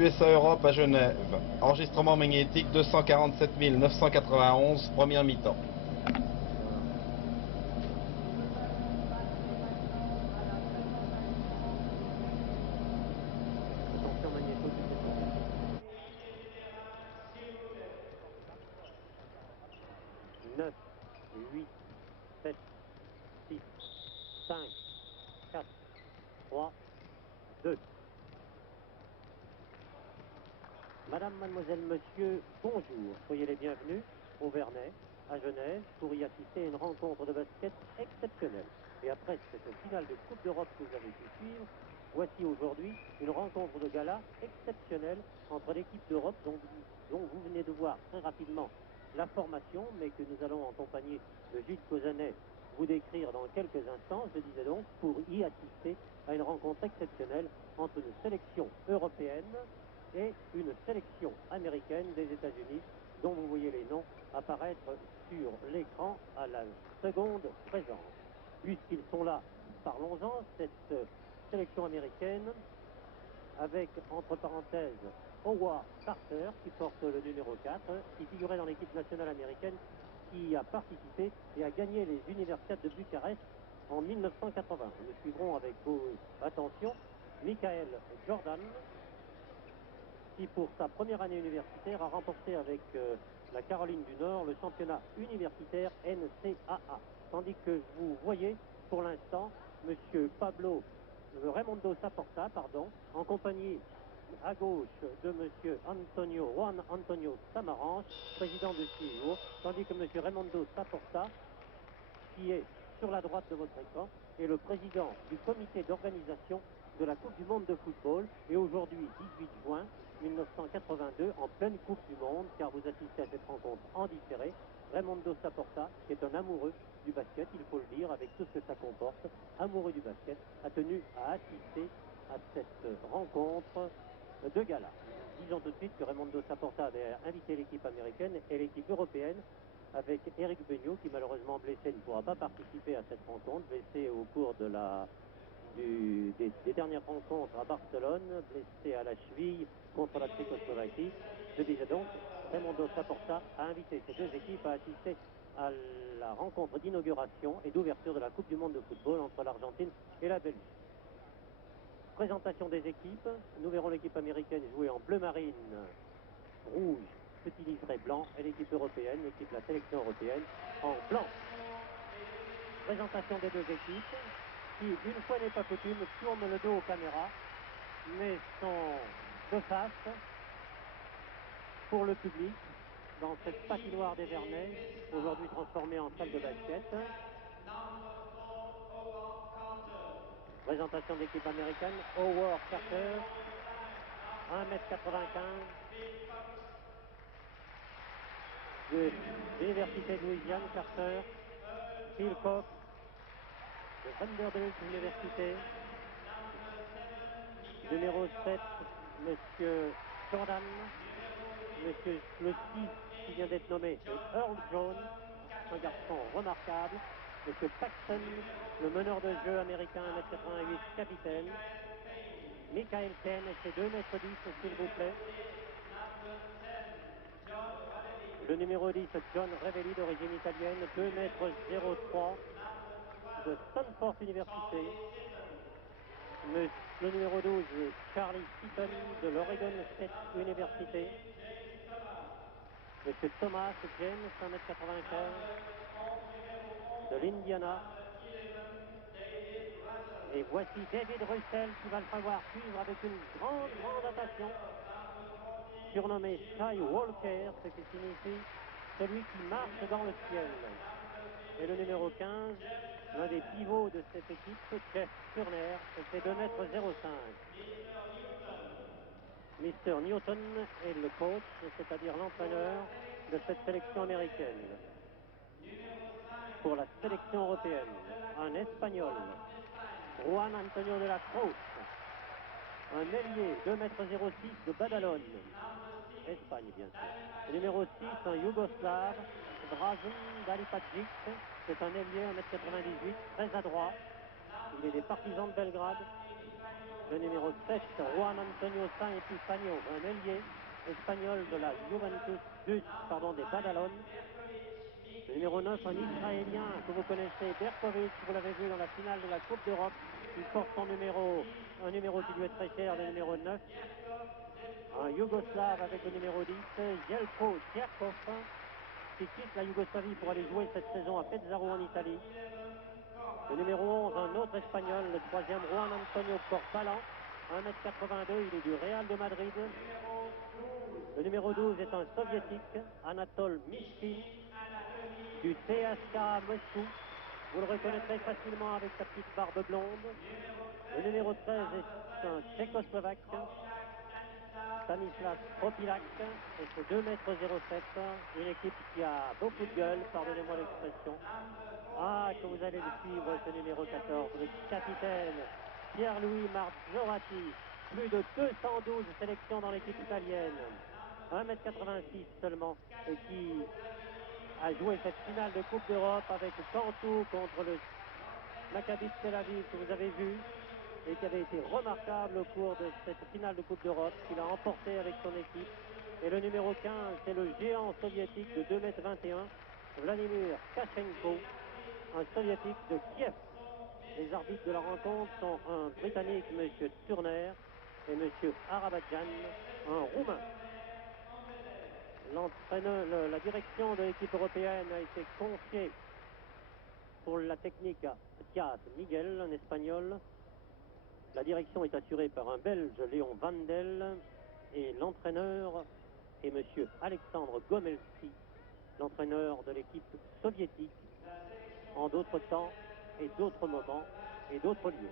USA Europe à Genève. Enregistrement magnétique 247 991, première mi-temps. Attention magnéto du second. 9, 8, 7, 6, 5, 4, 3, 2. Madame, mademoiselle, monsieur, bonjour. Soyez les bienvenus au Vernet, à Genève, pour y assister à une rencontre de basket exceptionnelle. Et après cette finale de Coupe d'Europe que vous avez pu suivre, voici aujourd'hui une rencontre de gala exceptionnelle entre l'équipe d'Europe dont vous venez de voir très rapidement la formation, mais que nous allons en compagnie de Gilles Causanet vous décrire dans quelques instants, je disais donc, pour y assister à une rencontre exceptionnelle entre une sélection européenne et une sélection américaine des États-Unis, dont vous voyez les noms apparaître sur l'écran à la seconde présence. Puisqu'ils sont là, parlons-en, cette sélection américaine avec, entre parenthèses, Howard Carter, qui porte le numéro 4, qui figurait dans l'équipe nationale américaine, qui a participé et a gagné les Universiades de Bucarest en 1980. Nous suivrons avec attention Michael Jordan, qui pour sa première année universitaire a remporté avec la Caroline du Nord le championnat universitaire NCAA. Tandis que vous voyez pour l'instant monsieur Raimundo Saporta, en compagnie à gauche de monsieur Juan Antonio Samaranch, président de CIO, tandis que monsieur Raimundo Saporta, qui est sur la droite de votre écran, est le président du comité d'organisation de la Coupe du Monde de football, et aujourd'hui 18 juin 1982, en pleine Coupe du Monde, car vous assistez à cette rencontre en différé. Raimundo Saporta, qui est un amoureux du basket, il faut le dire, avec tout ce que ça comporte, amoureux du basket, a tenu à assister à cette rencontre de gala. Disons tout de suite que Raimundo Saporta avait invité l'équipe américaine et l'équipe européenne, avec Eric Beugnot, qui malheureusement blessé ne pourra pas participer à cette rencontre, blessé au cours de des dernières rencontres à Barcelone, blessé à la cheville contre la Tchécoslovaquie. Je disais donc, Raimundo Saporta a invité ces deux équipes à assister à la rencontre d'inauguration et d'ouverture de la Coupe du Monde de football entre l'Argentine et la Belgique. Présentation des équipes, nous verrons l'équipe américaine jouer en bleu marine, rouge, petit liseré blanc, et l'équipe européenne, la sélection européenne, en blanc. Présentation des deux équipes, qui, une fois n'est pas coutume, tournent le dos aux caméras, mais sont de face pour le public dans cette patinoire des Vernets, aujourd'hui transformée en salle de basket. Présentation de l'équipe américaine, Howard Carter, 1m95, de l'Université de Louisiane, Carter, Phil Cox, de Vanderbilt Université, numéro 7, monsieur Jordan, monsieur le 6 qui vient d'être nommé, c'est Earl Jones, un garçon remarquable, monsieur Paxson, le meneur de jeu américain, 1m88, capitaine, Michael Ken et ses 2m10, s'il vous plaît. Le numéro 10, John Revelli, d'origine italienne, 2m03, de Stanford Université. Le numéro 12, Charlie Seaton, de l'Oregon State University. Monsieur Thomas James, 1m95, de l'Indiana. Et voici David Russell qui va le falloir suivre avec une grande attention. Surnommé Skywalker, ce qui signifie celui qui marche dans le ciel. Et le numéro 15, l'un des pivots de cette équipe, Jeff Turner, fait 2m05. Mr. Newton est le coach, c'est-à-dire l'entraîneur de cette sélection américaine. Pour la sélection européenne, un Espagnol, Juan Antonio de la Cruz, un ailier, 2m06 de Badalone, Espagne bien sûr. Le numéro 6, un Yougoslave, Dražen Dalipagic, c'est un ailier, 1m98, très adroit. Il est des partisans de Belgrade. le numéro 7, Juan Antonio San Epifanio, un ailier espagnol de la Juventus des Badalone. Le numéro 9, un Israélien que vous connaissez, Berkovic, vous l'avez vu dans la finale de la Coupe d'Europe. Il porte son numéro, un numéro qui lui est très cher, le numéro 9. Un Yougoslave avec le numéro 10, Jelko Tcherkov, qui quitte la Yougoslavie pour aller jouer cette saison à Pesaro en Italie. Le numéro 11, un autre Espagnol, le troisième, Juan Antonio Corbalan, 1m82, il est du Real de Madrid. Le numéro 12 est un soviétique, Anatol Mishkin, du CSKA Moscou. Vous le reconnaîtrez facilement avec sa petite barbe blonde. Le numéro 13 est un Tchécoslovaque, Stanislav Kropilak, et c'est 2,07 m. Une équipe qui a beaucoup de gueule, pardonnez-moi l'expression. Ah, que vous allez le suivre, ce numéro 14, le capitaine Pierre-Louis Marzorati. Plus de 212 sélections dans l'équipe italienne. 1,86 m seulement, et qui a joué cette finale de Coupe d'Europe avec Cantu contre le Maccabi de Tel Aviv que vous avez vu, et qui avait été remarquable au cours de cette finale de Coupe d'Europe, qu'il a emporté avec son équipe. Et le numéro 15, c'est le géant soviétique de 2,21 m, Vladimir Kachenko, un soviétique de Kiev. Les arbitres de la rencontre sont un Britannique, M. Turner, et M. Arabadjan, un Roumain. L'entraîneur, la direction de l'équipe européenne a été confiée pour la technique à Diaz Miguel, un Espagnol. La direction est assurée par un Belge, Léon Vandel, et l'entraîneur est M. Alexandre Gomelski, l'entraîneur de l'équipe soviétique, en d'autres temps et d'autres moments et d'autres lieux.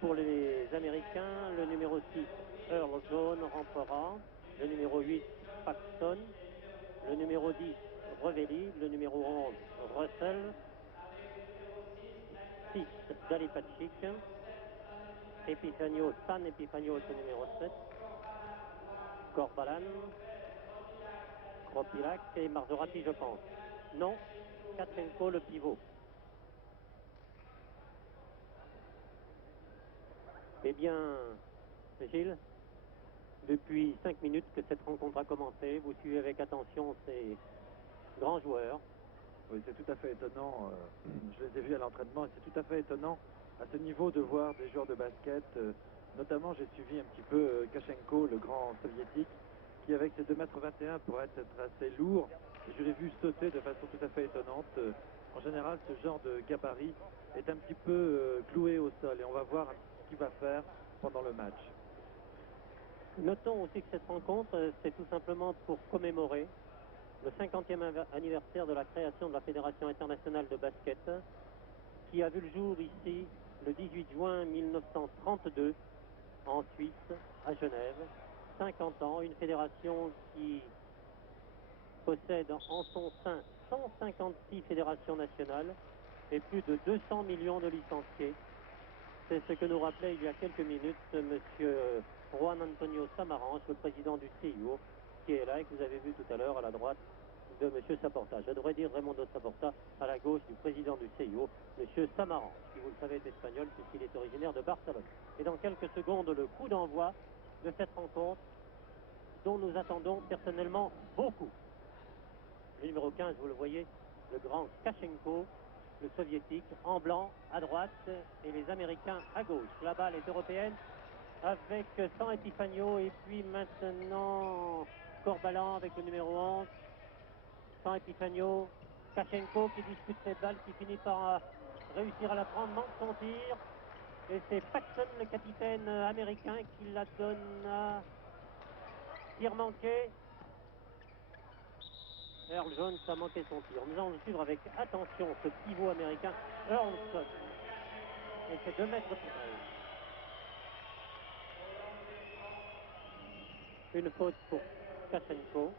Pour les Américains, le numéro 6, Earl John, rentrera. Le numéro 8, Paxton. Le numéro 10, Revelli. Le numéro 11, Russell. 6, Dalipacic. San Epifanio, c'est le numéro 7. Corbalan. Kropilak et Marzorati, je pense. Non, Kachenko, le pivot. Eh bien, Gilles, depuis 5 minutes que cette rencontre a commencé, vous suivez avec attention ces grands joueurs. Oui, c'est tout à fait étonnant. Je les ai vus à l'entraînement et c'est tout à fait étonnant à ce niveau de voir des joueurs de basket. Notamment, j'ai suivi un petit peu Kachenko, le grand soviétique, qui avec ses 2,21 m pourrait être assez lourd. Et je l'ai vu sauter de façon tout à fait étonnante. En général, ce genre de gabarit est un petit peu cloué au sol et on va voir ce qu'il va faire pendant le match. Notons aussi que cette rencontre, c'est tout simplement pour commémorer le 50e anniversaire de la création de la Fédération internationale de basket, qui a vu le jour ici le 18 juin 1932 en Suisse, à Genève. 50 ans, une fédération qui possède en son sein 156 fédérations nationales et plus de 200 millions de licenciés. C'est ce que nous rappelait il y a quelques minutes M. Juan Antonio Samaranch, le président du CIO, qui est là et que vous avez vu tout à l'heure à la droite de M. Saporta. Je devrais dire Raimundo Saporta à la gauche du président du CIO, M. Samaranch, qui, vous le savez, est espagnol puisqu'il est originaire de Barcelone. Et dans quelques secondes, le coup d'envoi de cette rencontre dont nous attendons personnellement beaucoup. Le numéro 15, vous le voyez, le grand Kachenko, le soviétique, en blanc à droite et les Américains à gauche. La balle est européenne avec San Epifanio et puis maintenant Corbalan avec le numéro 11. San Epifanio, Kachenko qui dispute cette balle, qui finit par réussir à la prendre, manque son tir. Et c'est Paxton, le capitaine américain, qui la donne à tir manqué. Earl Jones a manqué son tir. Nous allons le suivre avec attention, ce pivot américain, Earl Jones. Et c'est 2 mètres 13. Une faute pour Kachenko.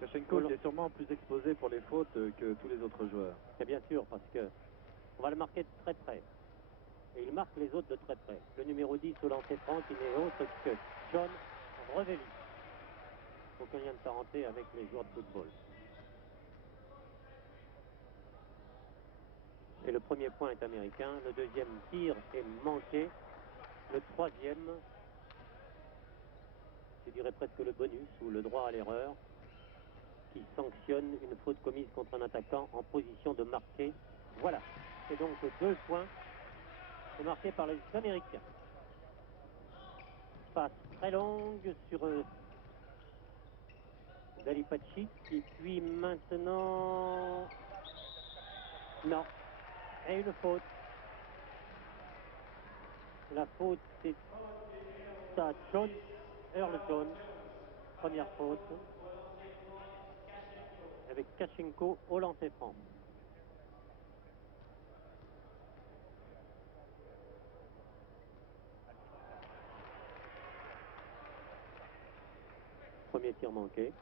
Kachenko est sûrement plus exposé pour les fautes que tous les autres joueurs. C'est bien sûr, parce que on va le marquer de très près. Et il marque les autres de très près. Le numéro 10 au lancer franc, qui n'est autre que John Revelli. Aucun lien de parenté avec les joueurs de football. Et le premier point est américain. Le deuxième tir est manqué. Le troisième, je dirais presque le bonus ou le droit à l'erreur, qui sanctionne une faute commise contre un attaquant en position de marquer. Voilà. Et donc 2 points marqués par les Américains. Passe très longue sur Dalipacic. Et puis maintenant... Non. Et une faute. La faute, c'est à Jones, Earl Jones. Première faute. Avec Kachenko au lancer franc. Premier tir manqué.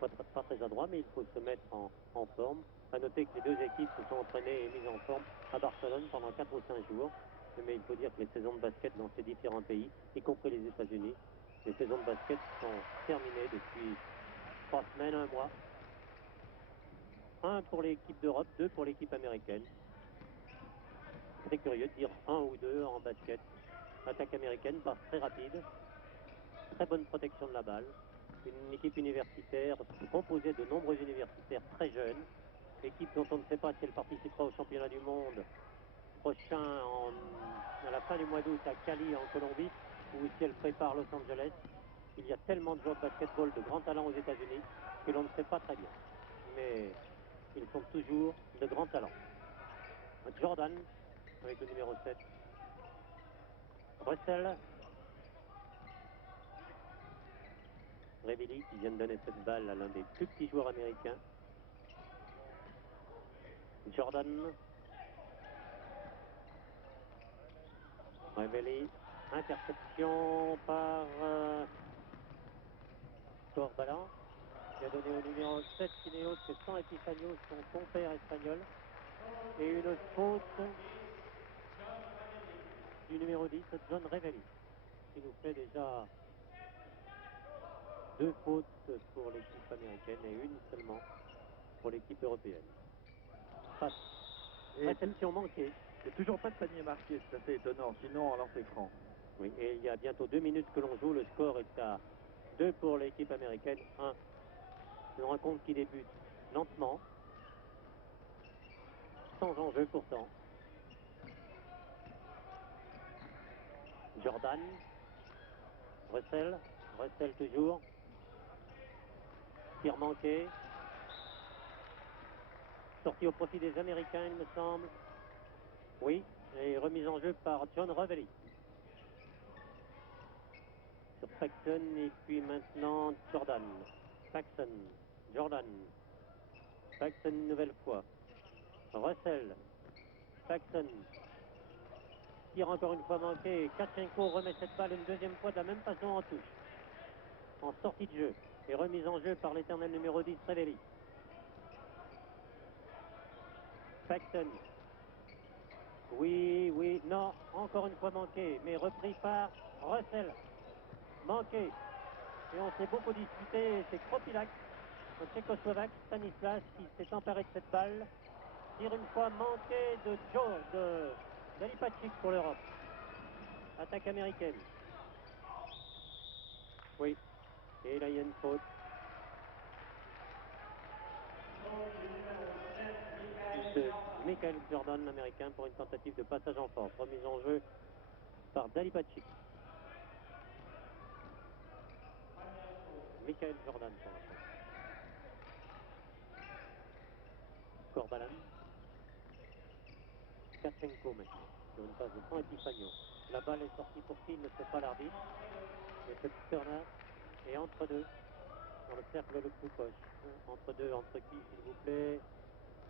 Pas très adroit, mais il faut se mettre en forme. À noter que les deux équipes se sont entraînées et mises en forme à Barcelone pendant 4 ou 5 jours. Mais il faut dire que les saisons de basket dans ces différents pays, y compris les États-Unis, les saisons de basket sont terminées depuis 3 semaines, 1 mois. 1 pour l'équipe d'Europe, 2 pour l'équipe américaine. C'est curieux de dire 1 ou 2 en basket. Attaque américaine, passe très rapide. Très bonne protection de la balle. Une équipe universitaire composée de nombreux universitaires très jeunes. Équipe dont on ne sait pas si elle participera au championnat du monde prochain à la fin du mois d'août à Cali en Colombie, ou si elle prépare Los Angeles. Il y a tellement de joueurs de basketball de grands talents aux États-Unis que l'on ne sait pas très bien. Mais ils sont toujours de grands talents. Jordan avec le numéro 7. Russell. Revilly qui vient de donner cette balle à l'un des plus petits joueurs américains. Jordan. Revilly. Interception par Corbalan, qui a donné au numéro 7 qui n'est autre que San Epifanio, son compère espagnol. Et une faute du numéro 10, John Revilly, qui nous fait déjà 2 fautes pour l'équipe américaine et 1 seulement pour l'équipe européenne. Passe. Réception manquée. Il n'y a toujours pas de panier marqué, c'est assez étonnant, sinon on lancer franc. Oui, et il y a bientôt 2 minutes que l'on joue, le score est à 2 pour l'équipe américaine, 1. Une rencontre qui débute lentement, sans enjeu pourtant. Jordan, Russell toujours. Tir manqué. Sorti au profit des Américains, il me semble. Oui, et remise en jeu par John Revilly. Sur Paxson, et puis maintenant Jordan. Paxson, Jordan. Paxson une nouvelle fois. Russell. Paxson. Tire encore une fois manqué. Kachenko remet cette balle une deuxième fois de la même façon en touche. En sortie de jeu. Et remise en jeu par l'éternel numéro 10, Revilly. Paxson. Oui, non, encore une fois manqué, mais repris par Russell. Manqué. Et on s'est beaucoup disputé, c'est Kropilac, le Tchécoslovaque, Stanislas, qui s'est emparé de cette balle. Tire une fois manqué de Dalipacic pour l'Europe. Attaque américaine. Oui. Et là, il y a une faute. De Michael Jordan, l'américain, pour une tentative de passage en force. Remise en jeu par Dalipacic. Michael Jordan pour la faute. Corbalan. Kachenko maintenant, sur une passe de San Epifanio. La balle est sortie pour qui, il ne sait pas l'arbitre. Et c'est Turner. Et entre deux, dans le cercle le plus proche. Entre deux, entre qui, s'il vous plaît?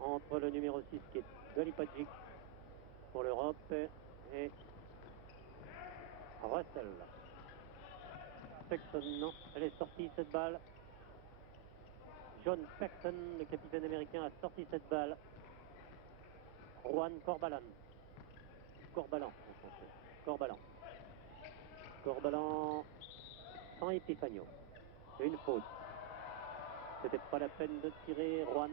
Entre le numéro 6 qui est Dalipacic pour l'Europe et Russell. Paxson, non, elle est sortie cette balle. John Paxson, le capitaine américain, a sorti cette balle. Juan Corbalan. Corbalan en français. Corbalan sans Epifanio. Une faute. C'était pas la peine de tirer Juan.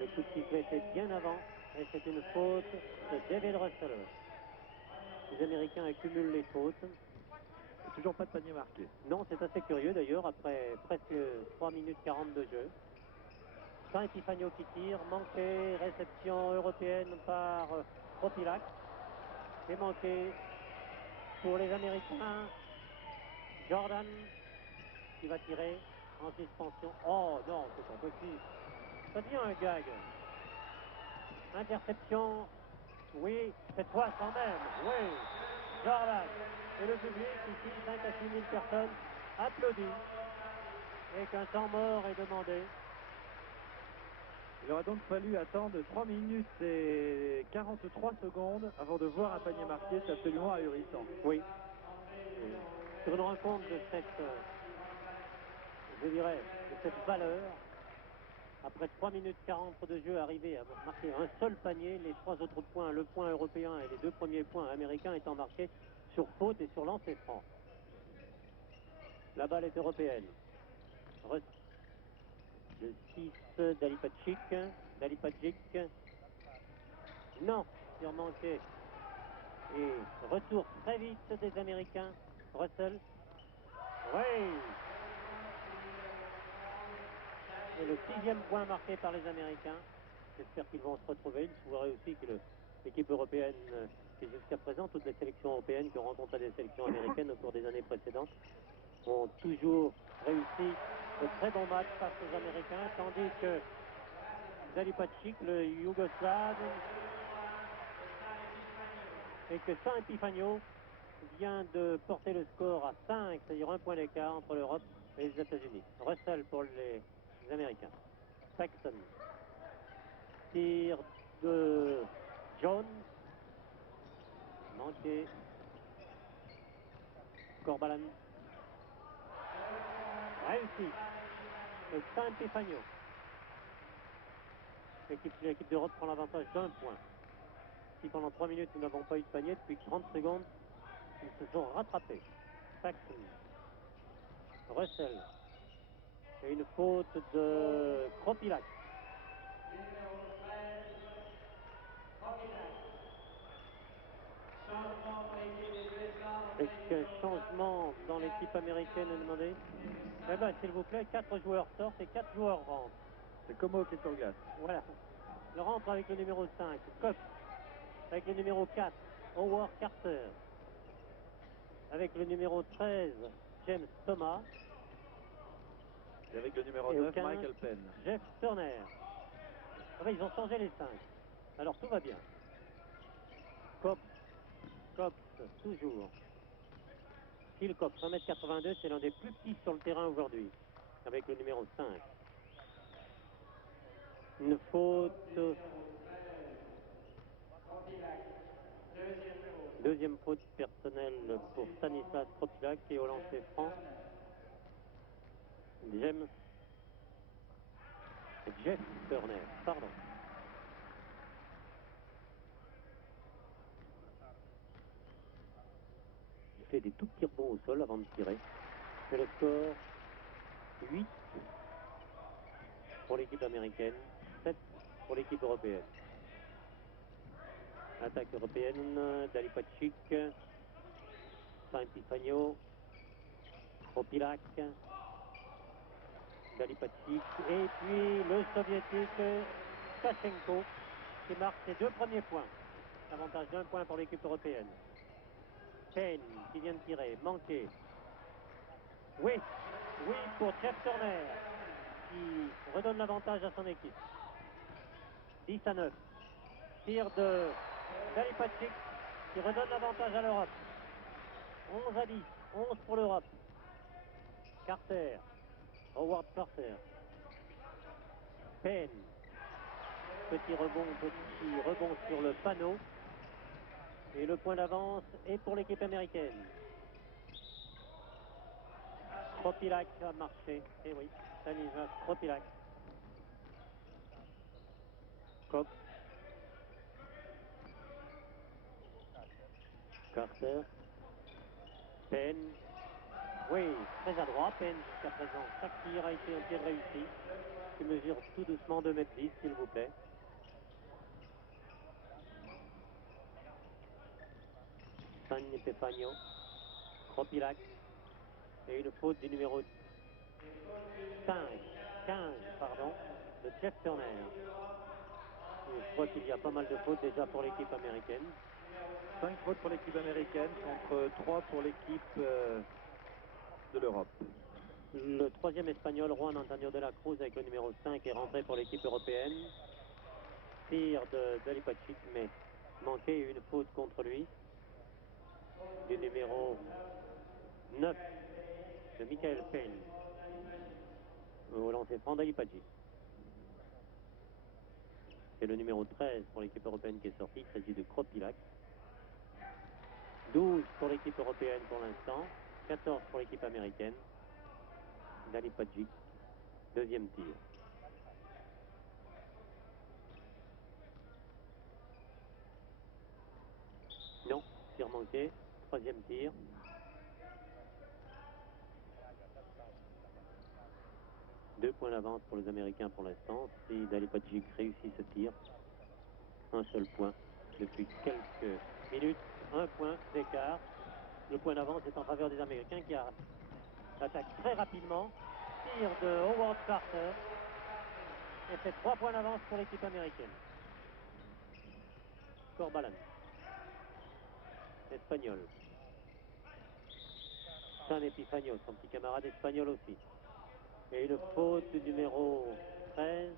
Le coup de sifflet était bien avant Et c'est une faute de David Russell. Les Américains accumulent les fautes. Toujours pas de panier marqué. Non, c'est assez curieux d'ailleurs, après presque 3 minutes 40 de jeu. Saint Epifanio qui tire, manqué, réception européenne par Kropilac. Et manqué pour les Américains. Jordan qui va tirer en suspension. Oh non, c'est pas possible. Ça devient un gag. Interception. Oui, cette fois quand même. Oui, Jordan. Et le public, ici, 5 à 6 000 personnes, applaudit. Et qu'un temps mort est demandé. Il aura donc fallu attendre 3 minutes et 43 secondes avant de voir un panier marqué. C'est absolument ahurissant. Oui. Sur une rencontre de cette, je dirais, de cette valeur, après 3 minutes 40 de jeu, arrivé à marquer un seul panier, les 3 autres points, le point européen et les 2 premiers points américains étant marqués sur faute et sur lancer franc. La balle est européenne. Le 6 d'Alipagic. D'Alipagic. Non, sur manqué. Et retour très vite des Américains. Russell. Oui. Et le 6e point marqué par les Américains. J'espère qu'ils vont se retrouver. Il faudrait aussi que l'équipe européenne, et jusqu'à présent, toutes les sélections européennes qui ont rencontré des sélections américaines au cours des années précédentes, ont toujours réussi de très bons matchs face aux Américains, tandis que Zalipacic, le Yougoslave, et que Saint Epifanio vient de porter le score à 5, c'est-à-dire un point d'écart entre l'Europe et les États-Unis. Russell pour les Américains. Paxton. Tir de Jones. Manqué. Corbalan. Réussi. Et Saint Epifanio. L'équipe d'Europe prend l'avantage d'un point. Si pendant 3 minutes nous n'avons pas eu de panier, depuis 30 secondes, ils se sont rattrapés. Paxton. Russell. Et une faute de Kropilac. Avec un changement dans l'équipe américaine demandé. Eh bien, s'il vous plaît, 4 joueurs sortent et 4 joueurs rentrent. C'est Como qui est sur glace. Voilà. Il rentre avec le numéro 5, Cox. Avec le numéro 4, Howard Carter. Avec le numéro 13, James Thomas. Et avec le numéro Et au 9, 15, Michael Penn. Jeff Turner. Enfin, ils ont changé les 5. Alors tout va bien. Cox, toujours. Phil Cox, 1m82, c'est l'un des plus petits sur le terrain aujourd'hui. Avec le numéro 5. Une faute. Deuxième faute personnelle pour Stanislas Kropilac et au lancer franc. Jeff Turner, pardon. Il fait des tout petits rebonds au sol avant de tirer. Et le score 8 pour l'équipe américaine, 7 pour l'équipe européenne. Attaque européenne d'Alipacic, Saint Epifanio, Kropilac, d'Alipacic, et puis le soviétique Kachenko qui marque ses 2 premiers points. Avantage d'1 point pour l'équipe européenne. Payne qui vient de tirer, manqué. Oui pour Jeff Turner qui redonne l'avantage à son équipe. 10-9. Tir de d'Alipacic qui redonne l'avantage à l'Europe. 11-10. 11 pour l'Europe. Carter. Howard Carter. Payne. Petit rebond sur le panneau. Et le point d'avance est pour l'équipe américaine. Kropilac a marché. Eh oui, Stanislas Kropilac. Cox. Carter. Penn. Oui, très adroit, Penn jusqu'à présent. Chaque tir a été un tir réussi. Qui mesure tout doucement 2,10 m, s'il vous plaît. San Epifanio, Kropilac, et une faute du numéro 15, pardon, de Jeff Turner. Je crois qu'il y a pas mal de fautes déjà pour l'équipe américaine. 5 fautes pour l'équipe américaine contre 3 pour l'équipe de l'Europe. Le troisième espagnol, Juan Antonio de la Cruz, avec le numéro 5, est rentré pour l'équipe européenne. Tir de Dalipacic, mais manqué, une faute contre lui. Du numéro 9 de Michael Payne. Au lancer franc Dalipacic. C'est le numéro 13 pour l'équipe européenne qui est sorti. Il s'agit de Kropilac. 12 pour l'équipe européenne pour l'instant. 14 pour l'équipe américaine. Dalipacic, deuxième tir. Non, tir manqué. Troisième tir. Deux points d'avance pour les Américains pour l'instant. Si Dalipacic réussit ce tir, un seul point depuis quelques minutes. Un point d'écart. Le point d'avance est en faveur des Américains qui attaquent très rapidement. Tir de Howard Carter. Et fait 3 points d'avance pour l'équipe américaine. Corbalan. Espagnol. San Epifanio, son petit camarade espagnol aussi. Et une faute du numéro 13.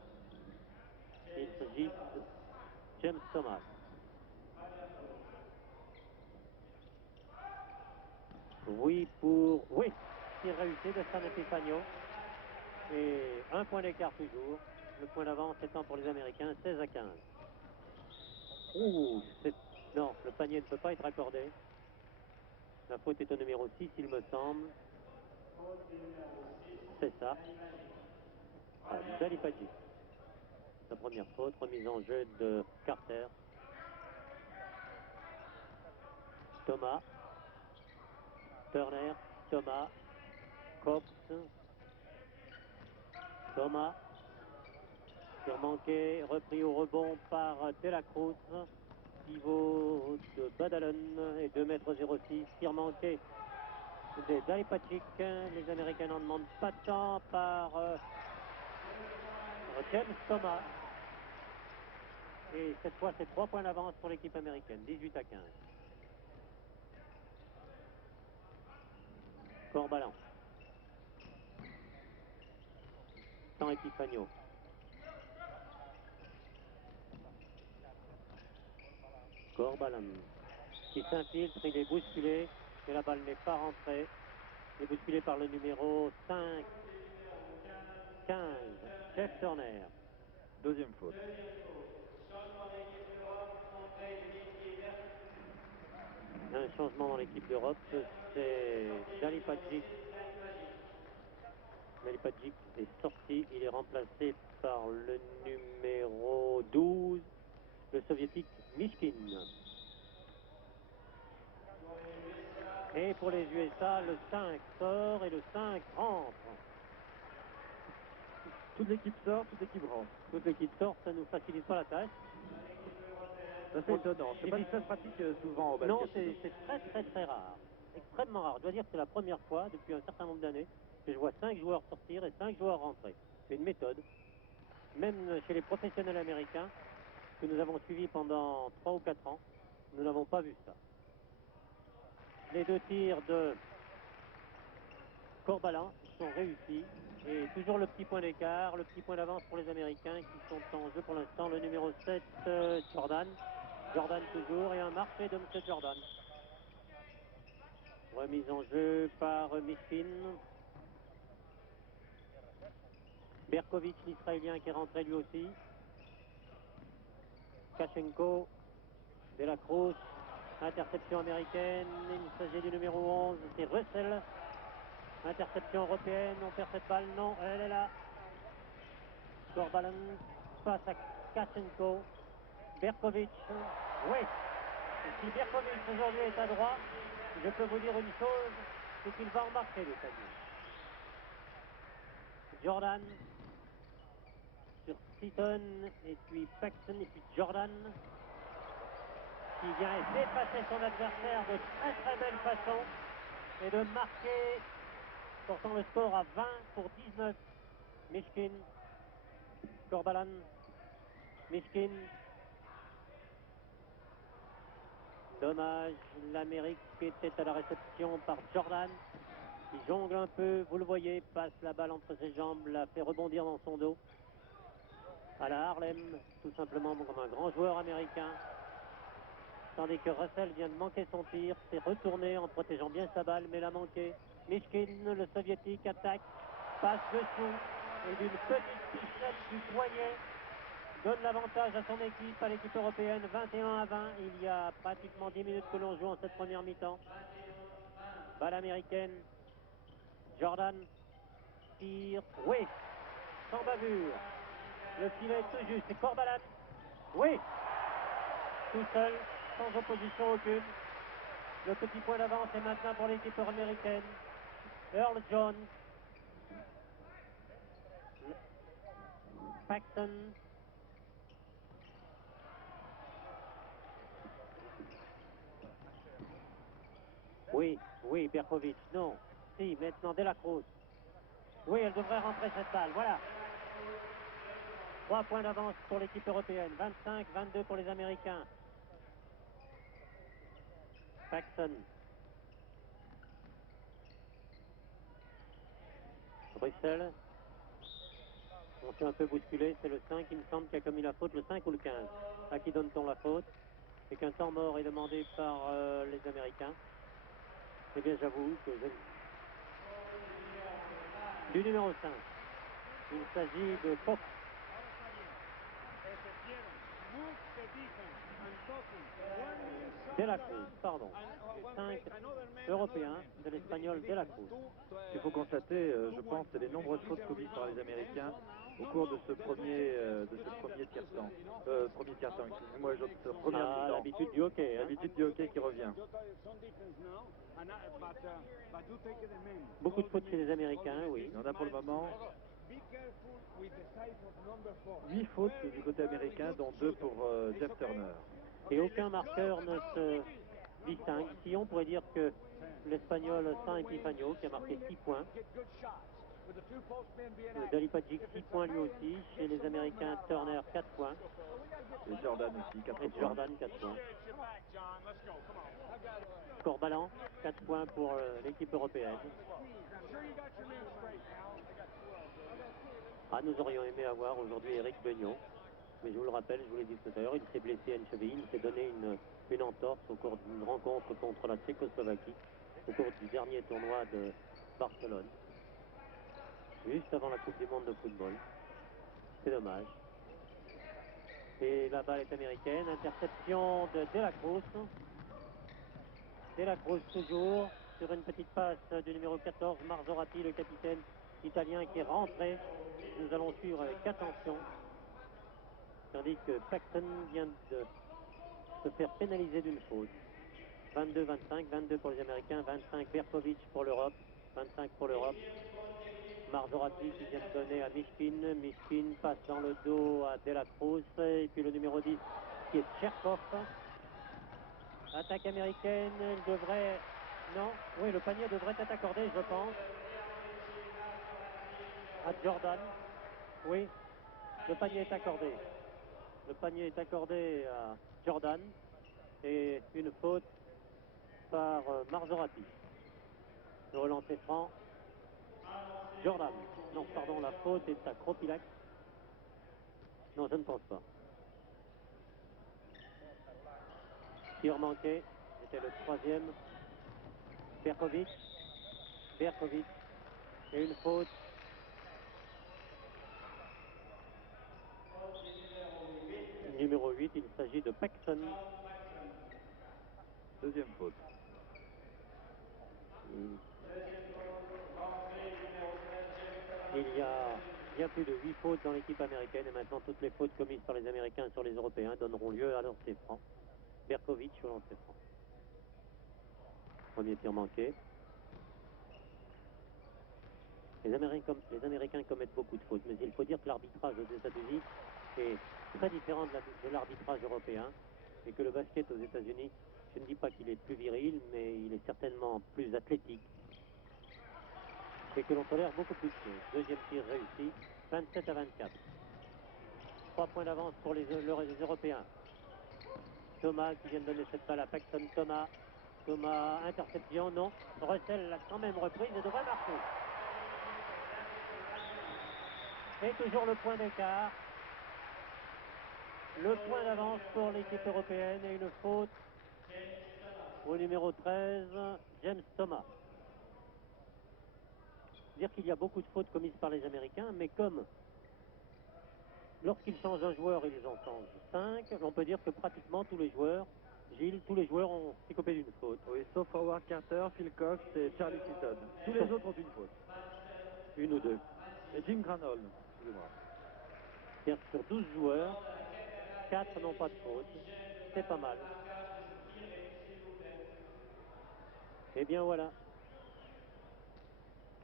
Il s'agit de James Thomas. Oui, tir réussi de San Epifanio. Et un point d'écart toujours. Le point d'avance étant pour les Américains 16-15. Non, le panier ne peut pas être accordé. La faute est au numéro 6, il me semble. C'est ça. Dalipacic. Sa première faute, remise en jeu de Carter. Thomas. Turner. Thomas. Cox. Thomas. Tir manqué, repris au rebond par De la Cruz. Pivot de Badalon et 2,06 m. Tir manqué de Dalipacic. Les Américains n'en demandent pas tant par James Thomas. Et cette fois, c'est 3 points d'avance pour l'équipe américaine, 18-15. Corbalan. San Epifanio. Corbalan qui s'infiltre, il est bousculé et la balle n'est pas rentrée. Il est bousculé par le numéro 5, 15, Jeff Turner. Deuxième faute. Un changement dans l'équipe d'Europe, c'est Dalipacic. Dalipacic est sorti, il est remplacé par le numéro 12, le soviétique Mishkin. Et pour les USA, le 5 sort et le 5 rentre. Toute l'équipe sort, toute l'équipe rentre. Toute l'équipe sort, ça ne nous facilite pas la tâche. C'est étonnant. C'est pas que ça se pratique souvent au basket. Non, c'est très rare. Extrêmement rare. Je dois dire que c'est la première fois depuis un certain nombre d'années que je vois 5 joueurs sortir et 5 joueurs rentrer. C'est une méthode. Même chez les professionnels américains que nous avons suivis pendant 3 ou 4 ans, nous n'avons pas vu ça. Les deux tirs de Corbalan sont réussis. Et toujours le petit point d'écart, le petit point d'avance pour les Américains qui sont en jeu pour l'instant. Le numéro 7, Jordan. Jordan toujours, et un marché de M. Jordan. Remise en jeu par Mishkin. Berkovic, l'Israélien, qui est rentré lui aussi. Kachenko, De la Cruz, interception américaine. Il s'agit du numéro 11, c'est Russell. Interception européenne, on perd cette balle, non, elle est là. Corbalan passe à Kachenko. Berkovic, oui. Si Berkovic aujourd'hui est à droite, je peux vous dire une chose, c'est qu'il va en marquer des paniers. Jordan sur Seaton, et puis Paxton, et puis Jordan. qui vient dépasser son adversaire de très très belle façon et de marquer, portant le score à 20 pour 19. Mishkin, Corbalan, Mishkin. Dommage, l'Amérique était à la réception par Jordan. Il jongle un peu, vous le voyez, passe la balle entre ses jambes, la fait rebondir dans son dos. À la Harlem, tout simplement comme un grand joueur américain. Tandis que Russell vient de manquer son tir, s'est retourné en protégeant bien sa balle, mais l'a manqué. Mishkin, le soviétique, attaque, passe dessous, et d'une petite pichette du poignet, donne l'avantage à son équipe, à l'équipe européenne, 21-20. Il y a pratiquement 10 minutes que l'on joue en cette première mi-temps. Balle américaine. Jordan tire, oui, sans bavure. Le filet est tout juste, c'est Corbalan, oui, tout seul, sans opposition aucune. Le petit point d'avance est maintenant pour l'équipe américaine. Earl Jones, Paxton, oui, Berkovic, non, si, maintenant Delacruz. Oui, elle devrait rentrer cette balle, voilà. 3 points d'avance pour l'équipe européenne, 25-22 pour les Américains. Paxton. Bruxelles. On s'est un peu bousculé, c'est le 5, il me semble, qui a commis la faute, le 5 ou le 15. À qui donne-t-on la faute? Et qu'un temps mort est demandé par les Américains. Eh bien, j'avoue que du numéro 5. Il s'agit de Fox. Delacruz, pardon. Le 5 européen de l'Espagnol Delacruz. Ce qu'il faut constater, je pense, c'est les nombreuses fautes commises par les Américains au cours de ce premier tiers-temps. Premier tiers-temps, excusez-moi, première mi-temps. L'habitude du hockey. Hein. L'habitude du hockey qui revient. Beaucoup de fautes chez les Américains, oui. On a pour le moment 8 fautes du côté américain, dont 2 pour Jeff Turner. Et aucun marqueur ne se distingue. Si on pourrait dire que l'Espagnol San Epifanio, qui a marqué 6 points, Dalipagic 6 points lui aussi, chez les Américains Turner 4 points. Et Jordan aussi, 4 Et points. Jordan 4 points. Corbalan, 4 points pour l'équipe européenne. Ah, nous aurions aimé avoir aujourd'hui Eric Beugnon. Mais je vous le rappelle, je vous l'ai dit tout à l'heure, il s'est blessé à une cheville, il s'est donné une entorse au cours d'une rencontre contre la Tchécoslovaquie, au cours du dernier tournoi de Barcelone, juste avant la Coupe du Monde de football. C'est dommage. Et la balle est américaine, interception de Delacruz. Delacruz toujours, sur une petite passe du numéro 14, Marzorati, le capitaine italien qui est rentré. Nous allons suivre avec attention. Tandis que Paxton vient de se faire pénaliser d'une faute. 22-25, 22 pour les Américains, 25 Berkovic pour l'Europe, 25 pour l'Europe. Marzorati qui vient de donner à Mishkin. Mishkin passe dans le dos à Delacruz. Et puis le numéro 10 qui est Cherkov. Attaque américaine, elle devrait... Non, oui, le panier devrait être accordé, je pense. À Jordan. Oui, le panier est accordé. Le panier est accordé à Jordan et une faute par Marzorati. Le relancer franc. Jordan. Non, pardon, la faute est à Kropilac. Non, je ne pense pas. Tir manqué. C'était le 3e. Berkovic. Berkovic. Et une faute. Numéro 8, il s'agit de Paxton. Deuxième faute. Il y a bien plus de 8 fautes dans l'équipe américaine et maintenant toutes les fautes commises par les Américains sur les Européens donneront lieu à lancer franc. Berkovic au lancer franc. Premier tir manqué. Les Américains commettent beaucoup de fautes, mais il faut dire que l'arbitrage aux États-Unis est très différent de l'arbitrage européen. et que le basket aux États-Unis, je ne dis pas qu'il est plus viril, mais il est certainement plus athlétique et que l'on tolère beaucoup plus de choses. Deuxième tir réussi, 27-24. 3 points d'avance pour les Européens. Thomas qui vient de donner cette balle à Paxton. Thomas, interception, non. Russell l'a quand même reprise et devrait marquer. Et toujours le point d'écart. Le point d'avance pour l'équipe européenne et une faute au numéro 13, James Thomas. Dire qu'il y a beaucoup de fautes commises par les Américains, mais comme lorsqu'ils changent un joueur, ils en changent 5, on peut dire que pratiquement tous les joueurs, Gilles, tous les joueurs ont écopé d'une faute. Oui, sauf Howard Carter, Phil Cox et Charlie Seaton. Tous les autres ont une faute. Une ou deux. Et Jim Granholm, excusez-moi. C'est-à-dire sur 12 joueurs, 4 n'ont pas de faute. C'est pas mal. Et bien voilà.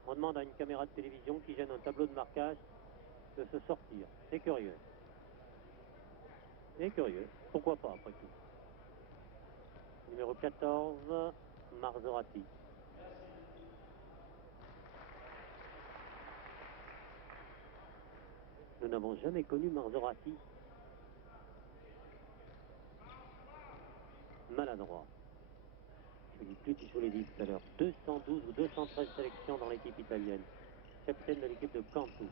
On demande à une caméra de télévision qui gêne un tableau de marquage de se sortir. C'est curieux. C'est curieux. Pourquoi pas, après tout. Numéro 14, Marzorati. Nous n'avons jamais connu Marzorati maladroit. Je ne dis plus, je vous l'ai dit tout à l'heure, 212 ou 213 sélections dans l'équipe italienne. Capitaine de l'équipe de Cantu,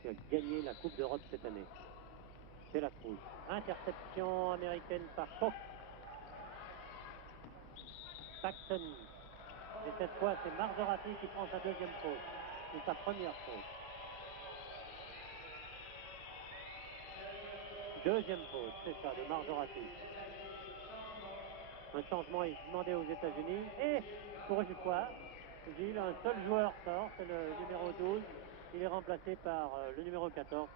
qui a gagné la Coupe d'Europe cette année. C'est la Cruz. Interception américaine par Koch. Paxton. Et cette fois, c'est Marzorati qui prend sa deuxième faute. C'est sa première faute. Deuxième faute, c'est ça, de Marzorati. Un changement est demandé aux États-Unis. Et pour une fois, Gilles, un seul joueur sort, c'est le numéro 12. Il est remplacé par le numéro 14,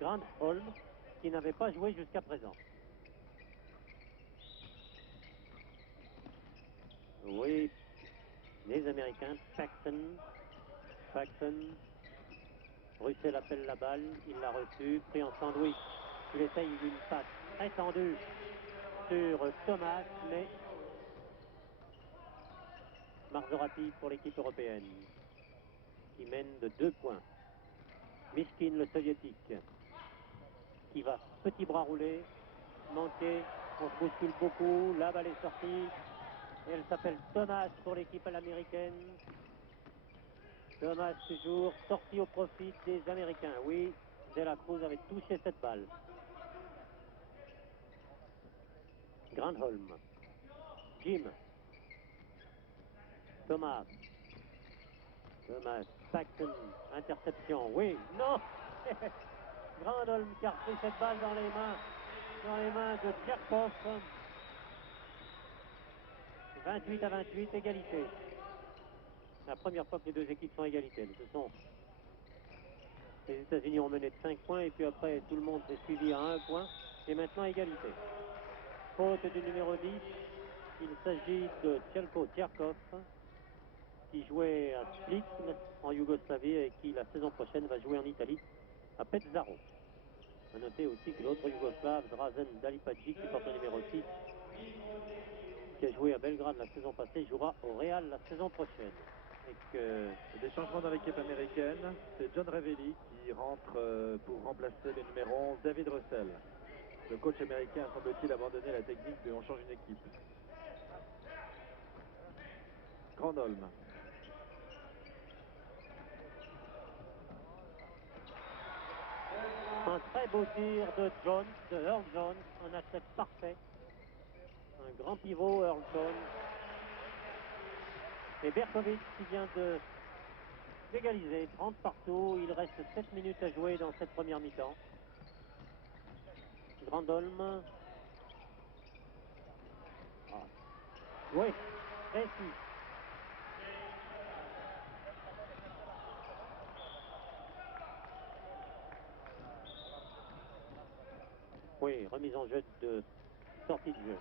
Grant Holm, qui n'avait pas joué jusqu'à présent. Oui, les Américains, Paxton. Russell appelle la balle, il l'a reçue, pris en sandwich. Il essaye une passe très tendue sur Thomas, mais Marzorati pour l'équipe européenne, qui mène de 2 points. Mishkin, le soviétique, qui va petit bras roulé, manqué, on se bouscule beaucoup, la balle est sortie, et elle s'appelle Thomas pour l'équipe américaine. Thomas toujours sorti au profit des Américains. Oui, De La Cruz avait touché cette balle. Granholm, Jim, Thomas, Paxton, interception, oui, non. Granholm qui a repris cette balle dans les mains de Tcherkov. 28-28, égalité. La première fois que les deux équipes sont égalité. Les États-Unis ont mené de 5 points et puis après tout le monde s'est suivi à 1 point et maintenant égalité. Faute du numéro 10, il s'agit de Tchelko Tcherkov qui jouait à Split en Yougoslavie et qui la saison prochaine va jouer en Italie à Pesaro. A noter aussi que l'autre Yougoslave, Drazen Dalipadji, qui porte le numéro 6, qui a joué à Belgrade la saison passée, jouera au Real la saison prochaine. Et que... Des changements dans l'équipe américaine, c'est John Ravelli qui rentre pour remplacer le numéro 11, David Russell. Le coach américain a semble-t-il abandonné la technique de on change une équipe. Granholm. Un très beau tir de Earl Jones, un athlète parfait. Un grand pivot, Earl Jones. Et Berkovic qui vient d'égaliser, 30 partout. Il reste 7 minutes à jouer dans cette première mi-temps. Granholm. Ah. Oui, précis. Oui, remise en jeu de sortie de jeu.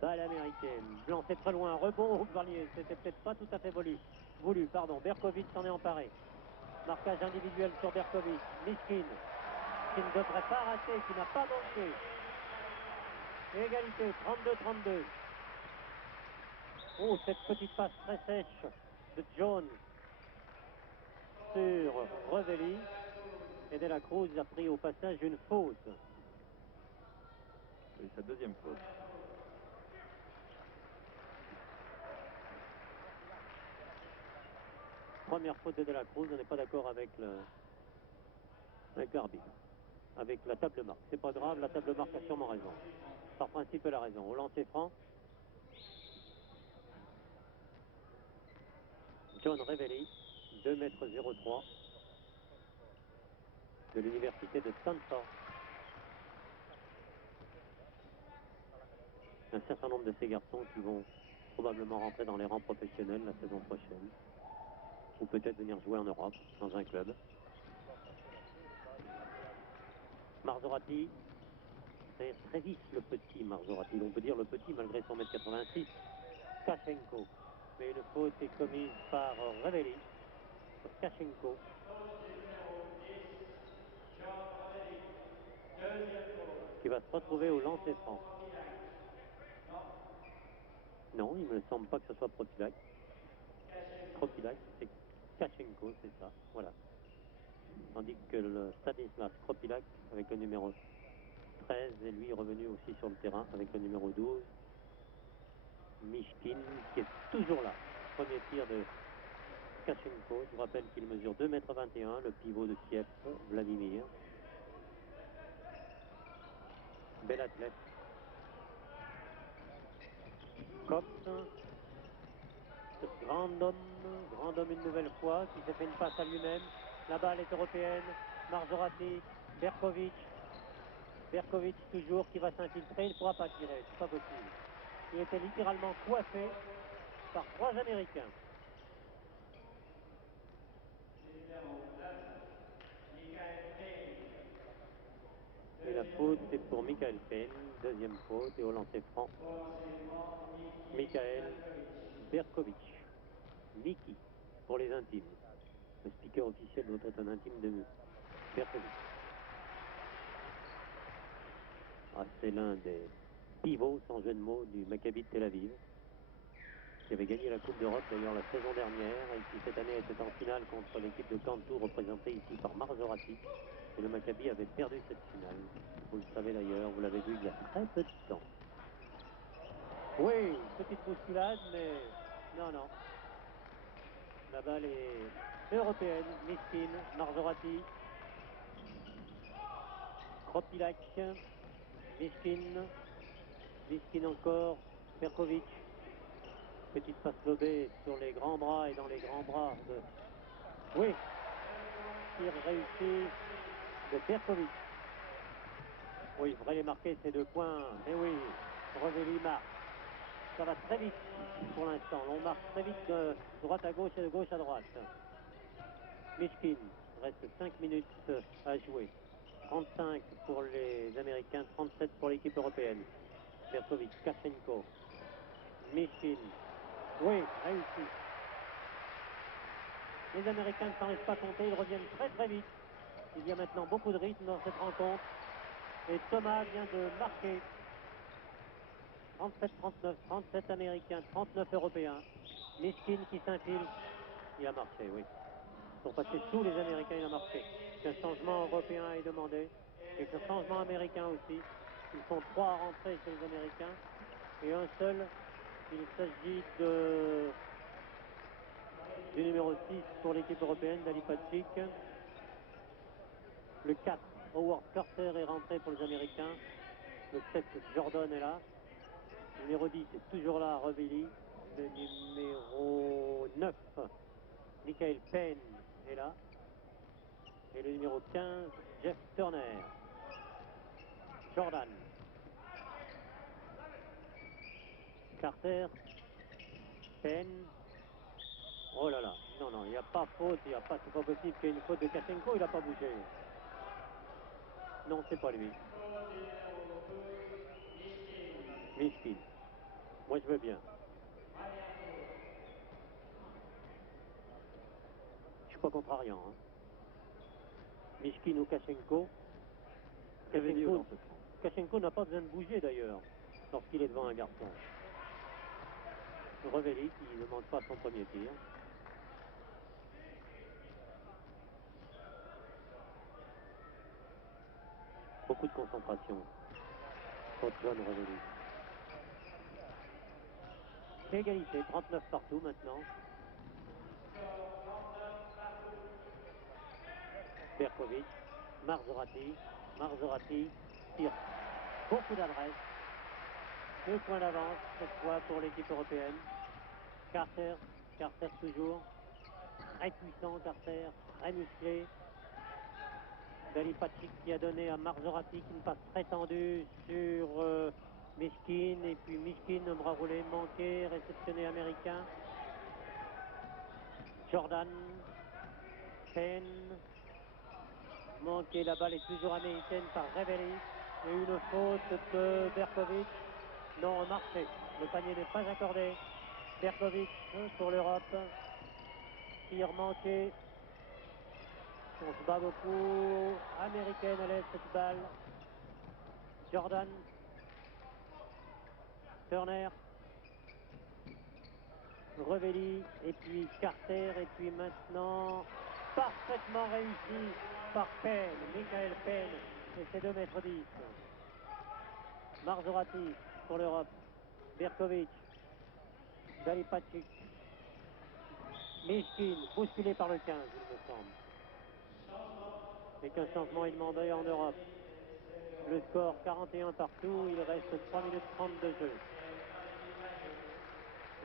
Balle américaine, lancé très loin, rebond au Varnier, c'était peut-être pas tout à fait voulu, Berkovic s'en est emparé. Marquage individuel sur Berkovic, Mishkin, qui ne devrait pas rater, qui n'a pas manqué. Et égalité, 32-32. Oh, cette petite passe très sèche de Jones sur Revelli. Et De La Cruz a pris au passage une faute. Oui, sa deuxième faute. Première faute de La Cruz, on n'est pas d'accord avec l'arbitre, avec la table marque. C'est pas grave, la table marque a sûrement raison. Par principe, elle a raison. Au lancer franc, John Revelli, 2,03 m de l'université de Stanford. Un certain nombre de ces garçons qui vont probablement rentrer dans les rangs professionnels la saison prochaine, ou peut-être venir jouer en Europe, dans un club. Marzorati, c'est très vif le petit Marzorati, on peut dire le petit malgré son 1,86 m. Kachenko, mais une faute est commise par Revelli sur Kachenko. Qui va se retrouver au lancer franc. Non, il ne me semble pas que ce soit Propilac. Kropilac, c'est Kachenko, c'est ça, voilà. Tandis que le Stanislas Kropilac, avec le numéro 13, est lui revenu aussi sur le terrain avec le numéro 12. Mishkin, qui est toujours là. Premier tir de Kachenko. Je vous rappelle qu'il mesure 2,21 m, le pivot de Kiev, Vladimir. Bel athlète. Kops, ce grand homme une nouvelle fois, qui s'est fait une passe à lui-même. La balle est européenne. Marzorati, Berkovic. Berkovic toujours qui va s'infiltrer, il ne pourra pas tirer, c'est pas possible. Il était littéralement coiffé par 3 Américains. Et la faute c'est pour Michael Penn, deuxième faute, et au lancer franc, Michael Berkovic. Mickey, pour les intimes. Le speaker officiel doit être un intime de Berkovic. Ah, c'est l'un des pivots, sans jeu de mots, du Maccabi de Tel Aviv, qui avait gagné la Coupe d'Europe d'ailleurs la saison dernière, et qui cette année était en finale contre l'équipe de Cantour, représentée ici par Marzorati. Et le Maccabi avait perdu cette finale. Vous le savez d'ailleurs, vous l'avez vu il y a très peu de temps. Oui, petite bousculade, mais non. La balle est européenne. Mishkin, Marzorati, Kropilac, Mishkin encore, Berkovic. Petite passe lobée sur les grands bras et dans les grands bras de... Oui, tir réussi de Berkovic. Oui, il faudrait les marquer ces 2 points. Mais oui, Revelli marque. Ça va très vite pour l'instant. On marque très vite de droite à gauche et de gauche à droite. Mishkin, reste 5 minutes à jouer. 35 pour les Américains, 37 pour l'équipe européenne. Berkovic, Kachenko, Mishkin. Oui, réussi. Les Américains ne s'en laissent pas compter, ils reviennent très très vite. Il y a maintenant beaucoup de rythme dans cette rencontre. Et Thomas vient de marquer. 37-39, 37 Américains, 39 Européens. Mishkin qui s'infile. Il a marqué, oui. Pour passer tous les Américains, il a marqué. Un changement européen est demandé. Et un changement américain aussi. Ils sont 3 à rentrer chez les Américains. Et un seul. Il s'agit du numéro 6 pour l'équipe européenne, Dali Patrick. Le 4, Howard Carter est rentré pour les Américains. Le 7, Jordan est là. Le numéro 10 est toujours là, Revelli. Le numéro 9, Michael Penn est là. Et le numéro 15, Jeff Turner. Jordan. Carter. Penn. Oh là là. Non, il n'y a pas faute. Il n'y a pas, c'est pas possible qu'il y ait une faute de Kachenko. Il n'a pas bougé. Non, c'est pas lui. Mishkin. Moi, je veux bien. Je suis pas contrariant. Hein. Mishkin ou Kachenko. Kachenko n'a pas besoin de bouger d'ailleurs. lorsqu'il est devant un garçon. Revelli qui ne manque pas son premier tir. Beaucoup de concentration pour John Revelli. Égalité, 39 partout maintenant. Berkovic, Marzorati tire. Beaucoup d'adresse. 2 points d'avance cette fois pour l'équipe européenne. Carter toujours. Très puissant Carter, très musclé. Galipacic qui a donné à Marzorati une passe très tendue sur Mishkin. Et puis Mishkin, bras roulé, manqué, réceptionné américain. Jordan, Penn. Manqué, la balle est toujours américaine par Revelli. Et une faute de Berkovic. Non, marché. Le panier n'est pas accordé. Berkovic pour l'Europe. Tir manqué. On se bat beaucoup. Américaine, elle laisse cette balle. Jordan. Turner. Revelli. Et puis Carter. Et puis maintenant, parfaitement réussi par Penn. Michael Penn. Et c'est 2,10 mètres. Marzorati pour l'Europe. Berkovic. Galipacic. Mishkin, bousculé par le 15, il me semble. Et qu'un changement est demandé en Europe. Le score 41 partout, il reste 3 minutes 30 de jeu.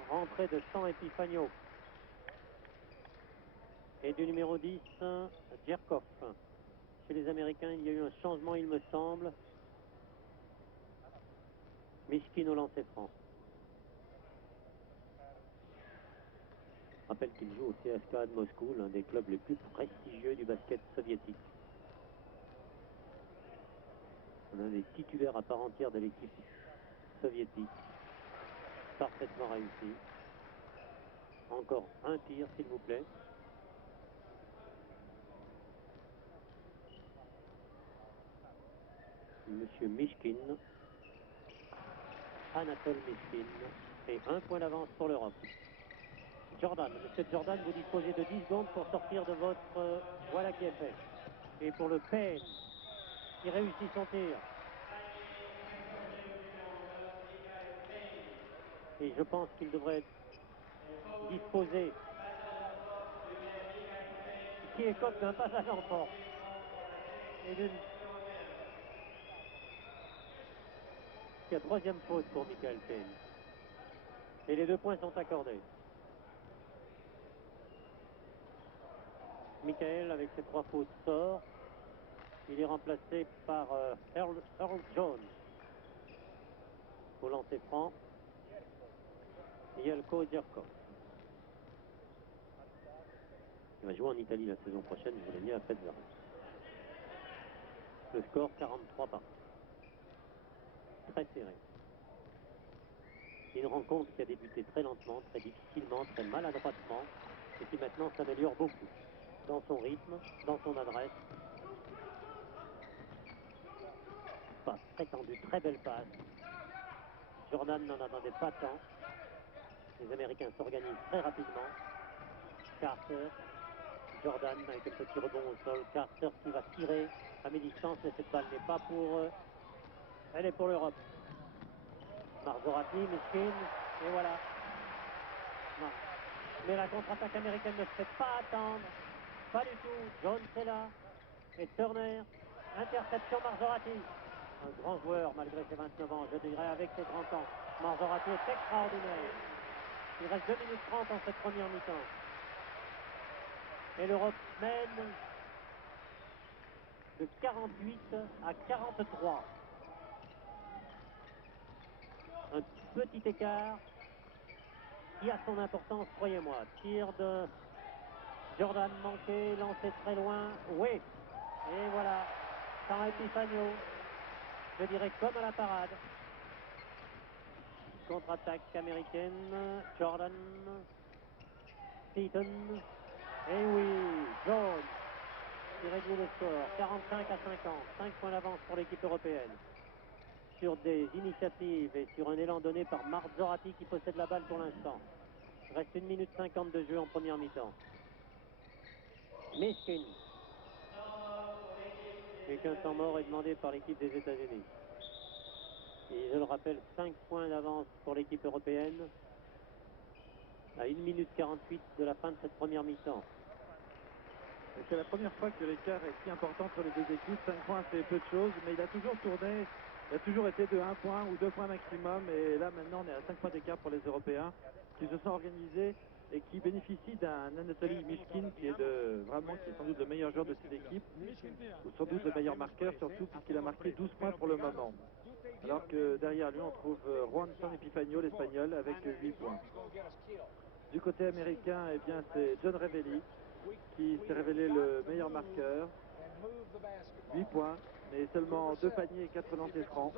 Rentrée de San Epifanio. Et du numéro 10, Djerkov. Chez les Américains, il y a eu un changement, il me semble. Mishkin au lancer franc. Je rappelle qu'il joue au CSKA de Moscou, l'un des clubs les plus prestigieux du basket soviétique. On a des titulaires à part entière de l'équipe soviétique. Parfaitement réussi. Encore un tir, s'il vous plaît. Monsieur Mishkin. Anatole Mishkin. Et 1 point d'avance pour l'Europe. Jordan, monsieur Jordan, vous disposez de 10 secondes pour sortir de votre... voilà qui est fait. Et pour le Penn, qui réussit son tir. Et je pense qu'il devrait disposer... qui écope d'un passage en force. Et d'une... Il y a 3e faute pour Michael Penn. Et les 2 points sont accordés. Michael, avec ses 3 fautes, sort. Il est remplacé par Earl Jones au lancer franc. Jelko Djerkov. Il va jouer en Italie la saison prochaine, je vous l'ai mis à Pesaro. Le score 43 partout. Très serré. Une rencontre qui a débuté très lentement, très difficilement, très maladroitement, et qui maintenant s'améliore beaucoup. Dans son rythme, dans son adresse. Passe très tendue, très belle passe. Jordan n'en attendait pas tant. Les Américains s'organisent très rapidement. Carter, Jordan avec un petit rebond au sol. Carter qui va tirer à mi-distance, mais cette balle n'est pas pour eux. Elle est pour l'Europe. Marzorati, Mishkin, et voilà. Non. Mais la contre-attaque américaine ne se fait pas attendre. Pas du tout. Jones est là. Et Turner. Interception Marzorati. Un grand joueur malgré ses 29 ans, je dirais, avec ses 30 ans. Marzorati est extraordinaire. Il reste 2 minutes 30 en cette première mi-temps. Et l'Europe mène de 48 à 43. Un petit écart qui a son importance, croyez-moi. Tir de Jordan manqué, lancé très loin. Oui. Et voilà. San Epifanio. Je dirais comme à la parade. Contre-attaque américaine. Jordan. Seaton. Et oui. Jones. Qui réduit le score. 45 à 50. 5 points d'avance pour l'équipe européenne. sur des initiatives et sur un élan donné par Marzorati qui possède la balle pour l'instant. Il reste 1 minute 50 de jeu en première mi-temps. Mishkin. Et qu'un temps mort est demandé par l'équipe des États-Unis. Et je le rappelle, 5 points d'avance pour l'équipe européenne à 1 minute 48 de la fin de cette première mi-temps. C'est la première fois que l'écart est si important entre les deux équipes. 5 points, c'est peu de choses, mais il a toujours tourné. Il a toujours été de 1 point ou 2 points maximum. Et là, maintenant, on est à 5 points d'écart pour les Européens qui se sont organisés et qui bénéficient d'un Anatoly Mishkin qui est sans doute le meilleur joueur de cette équipe, ou sans doute le meilleur marqueur, surtout puisqu'il a marqué 12 points pour le moment. Alors que derrière lui, on trouve Juan San Epifanio, l'Espagnol, avec 8 points. Du côté américain, eh bien, c'est John Revelli qui s'est révélé le meilleur marqueur. 8 points, mais seulement 2 paniers et 4 lancers francs.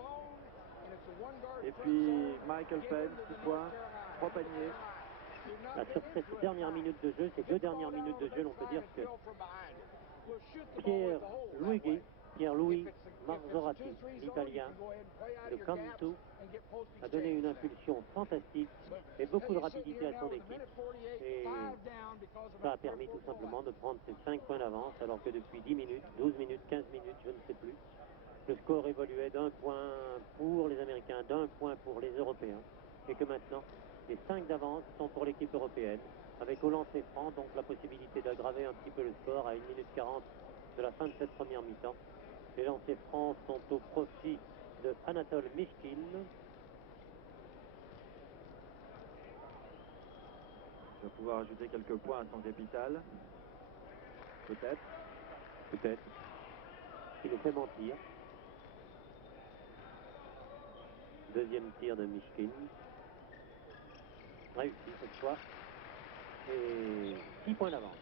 Et puis Michael Penn, 6 points, 3 paniers. Là, sur cette dernière minute de jeu, ces 2 dernières minutes de jeu, on peut dire que Pierre-Louis Marzorati, l'Italien de Cantu, a donné une impulsion fantastique et beaucoup de rapidité à son équipe. Et ça a permis tout simplement de prendre ces 5 points d'avance, alors que depuis 10 minutes, 12 minutes, 15 minutes, je ne sais plus, le score évoluait d'1 point pour les Américains, d'1 point pour les Européens. Et que maintenant, les 5 d'avance sont pour l'équipe européenne, avec au lancer franc, donc la possibilité d'aggraver un petit peu le score à 1 minute 40 de la fin de cette première mi-temps. Les lancers francs sont au profit de Anatol Mishkin. Il va pouvoir ajouter quelques points à son capital. Peut-être. Peut-être. Il nous fait mentir. Deuxième tir de Mishkin. Réussi cette fois. Et 6 points d'avance.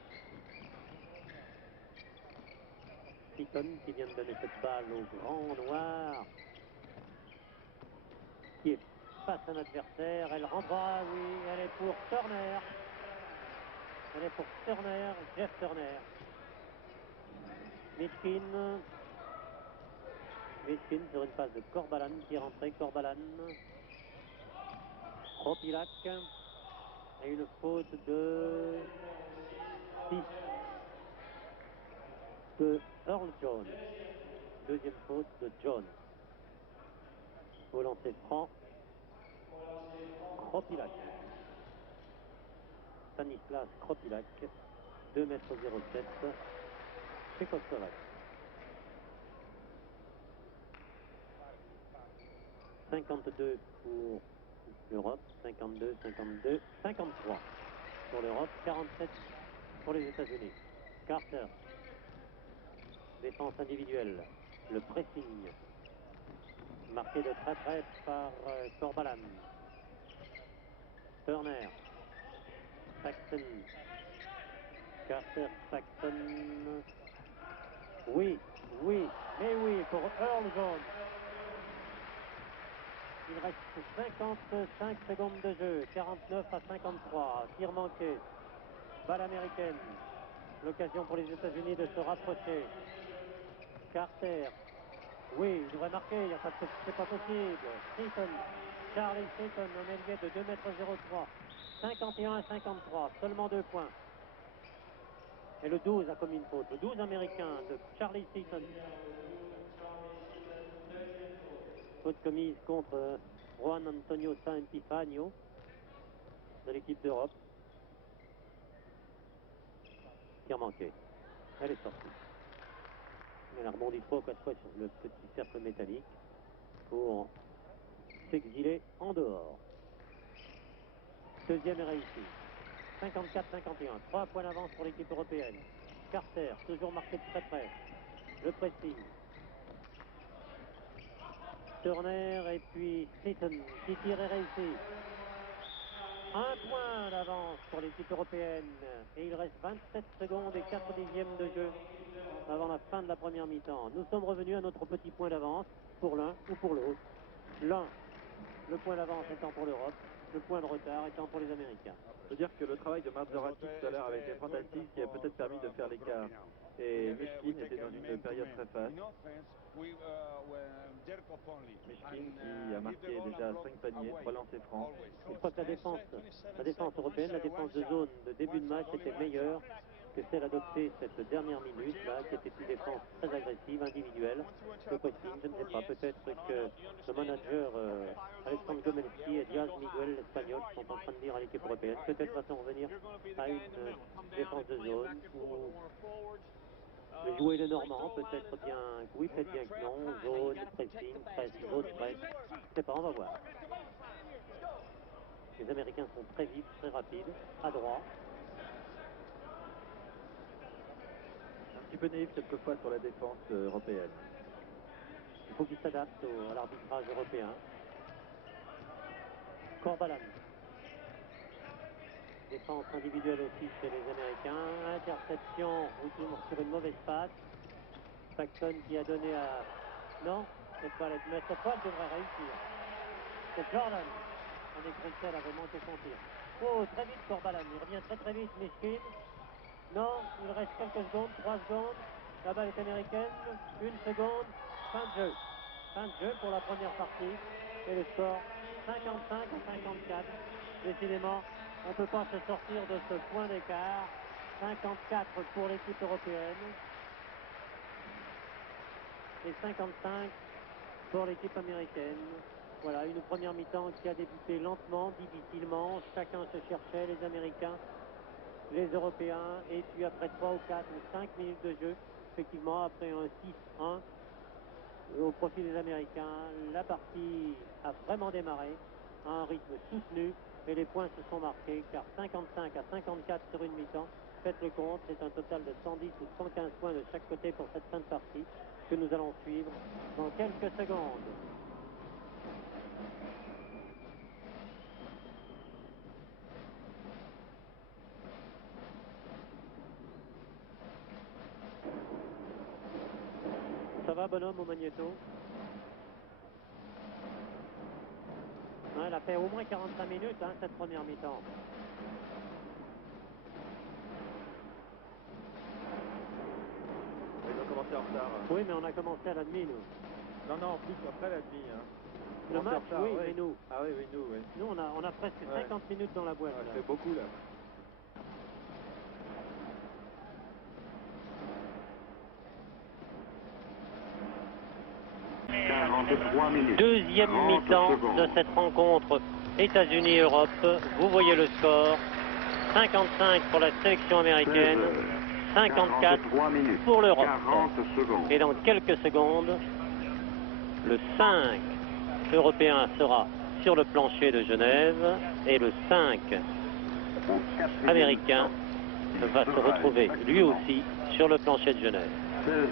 Seaton qui vient de donner cette balle au grand noir. Qui est face à un adversaire. Elle renvoie, oui, elle est pour Turner. Elle est pour Turner, Jeff Turner. Mishkin sur une passe de Corbalan qui est rentré. Corbalan. Kropilak. Et une faute de 6 de Earl Jones. Deuxième faute de Jones. Au lancer franc. Kropilak. Stanislas Kropilak. 2,07 m. Tchécoslovaque. 52 pour l'Europe, 52, 52, 53 pour l'Europe, 47 pour les États-Unis. Carter. Défense individuelle. Le pressing. Marqué de très près par Corbalan. Turner. Saxon. Carter, Saxon. Oui, mais oui, pour Earl Jones. Il reste 55 secondes de jeu, 49 à 53. Tir manqué. Balle américaine. L'occasion pour les États-Unis de se rapprocher. Carter. Oui, il devrait marquer, c'est pas possible. Seaton. Charlie Seaton, un ailier de 2,03 m. 51 à 53, seulement 2 points. Et le 12 a commis une faute. Le 12 américain de Charlie Seaton. Faute commise contre Juan Antonio San Epifanio de l'équipe d'Europe. Tir manqué. Elle est sortie. Elle a rebondi 3 ou 4 fois sur le petit cercle métallique pour s'exiler en dehors. Deuxième est réussi. 54-51. 3 points d'avance pour l'équipe européenne. Carter, toujours marqué de très près. Le pressing. Turner et puis Seaton qui tire est réussi. 1 point d'avance pour l'équipe européenne. Et il reste 27 secondes et 4 dixièmes de jeu avant la fin de la première mi-temps. Nous sommes revenus à notre petit point d'avance pour l'un ou pour l'autre. L'un, le point d'avance étant pour l'Europe. le point de retard étant pour les Américains. Je veux dire que le travail de Marzorati tout à l'heure avait été fantastique, qui a peut-être permis de faire l'écart. Et Mishkin était dans une période très faste. Mishkin qui a marqué déjà 5 paniers, 3 lancers francs. Je crois que la défense européenne, la défense de zone de début de match était meilleure que celle adoptée cette dernière minute, là, qui était une défense très agressive, individuelle. Le pressing, je ne sais pas, peut-être que le manager Alexandre Gomelski et Diaz Miguel, l'Espagnol, sont en train de dire à l'équipe européenne, peut-être va-t-on revenir à une défense de zone ou jouer le Normand, peut-être bien, oui, peut-être bien que non, zone, pressing, presse, zone, presse, je ne sais pas, on va voir. Les Américains sont très vifs, très rapides, à droit. Un petit peu naïf quelquefois sur la défense européenne. Il faut qu'ils s'adaptent à l'arbitrage européen. Corbalan. Défense individuelle aussi chez les Américains. Interception, retour sur une mauvaise passe. Paxton qui a donné à... Non, cette fois, mais cette fois, elle devrait réussir. C'est Jordan. André Grunfeld avait manqué son tir. Oh, très vite Corbalan. Il revient très vite, Mishkin. Non, il reste quelques secondes, 3 secondes. La balle est américaine. 1 seconde. Fin de jeu. Fin de jeu pour la première partie. Et le score 55 à 54. Décidément, on ne peut pas se sortir de ce point d'écart. 54 pour l'équipe européenne. Et 55 pour l'équipe américaine. Voilà, une première mi-temps qui a débuté lentement, difficilement. Chacun se cherchait, les Américains, les Européens, et puis après 3 ou 4 ou 5 minutes de jeu, effectivement, après un 6-1 au profit des Américains, la partie a vraiment démarré à un rythme soutenu et les points se sont marqués, car 55 à 54 sur une mi-temps, faites le compte, c'est un total de 110 ou 115 points de chaque côté pour cette fin de partie que nous allons suivre dans quelques secondes. Ça va, bonhomme, au magnéto? Hein, elle a fait au moins 45 minutes, hein, cette première mi-temps. Ils ont commencé en retard. Oui, mais on a commencé à la demi, nous. Non, non, plus après la demi. Hein. Le match, retard, oui, ouais. mais nous. Ah oui, nous, oui. Nous, on a presque 50 minutes dans la boîte. Ça là. fait beaucoup, là. Deuxième mi-temps de cette rencontre États-Unis-Europe. Vous voyez le score. 55 pour la sélection américaine, 54 pour l'Europe. Et dans quelques secondes, le 5 européen sera sur le plancher de Genève et le 5 américain va se retrouver lui aussi sur le plancher de Genève.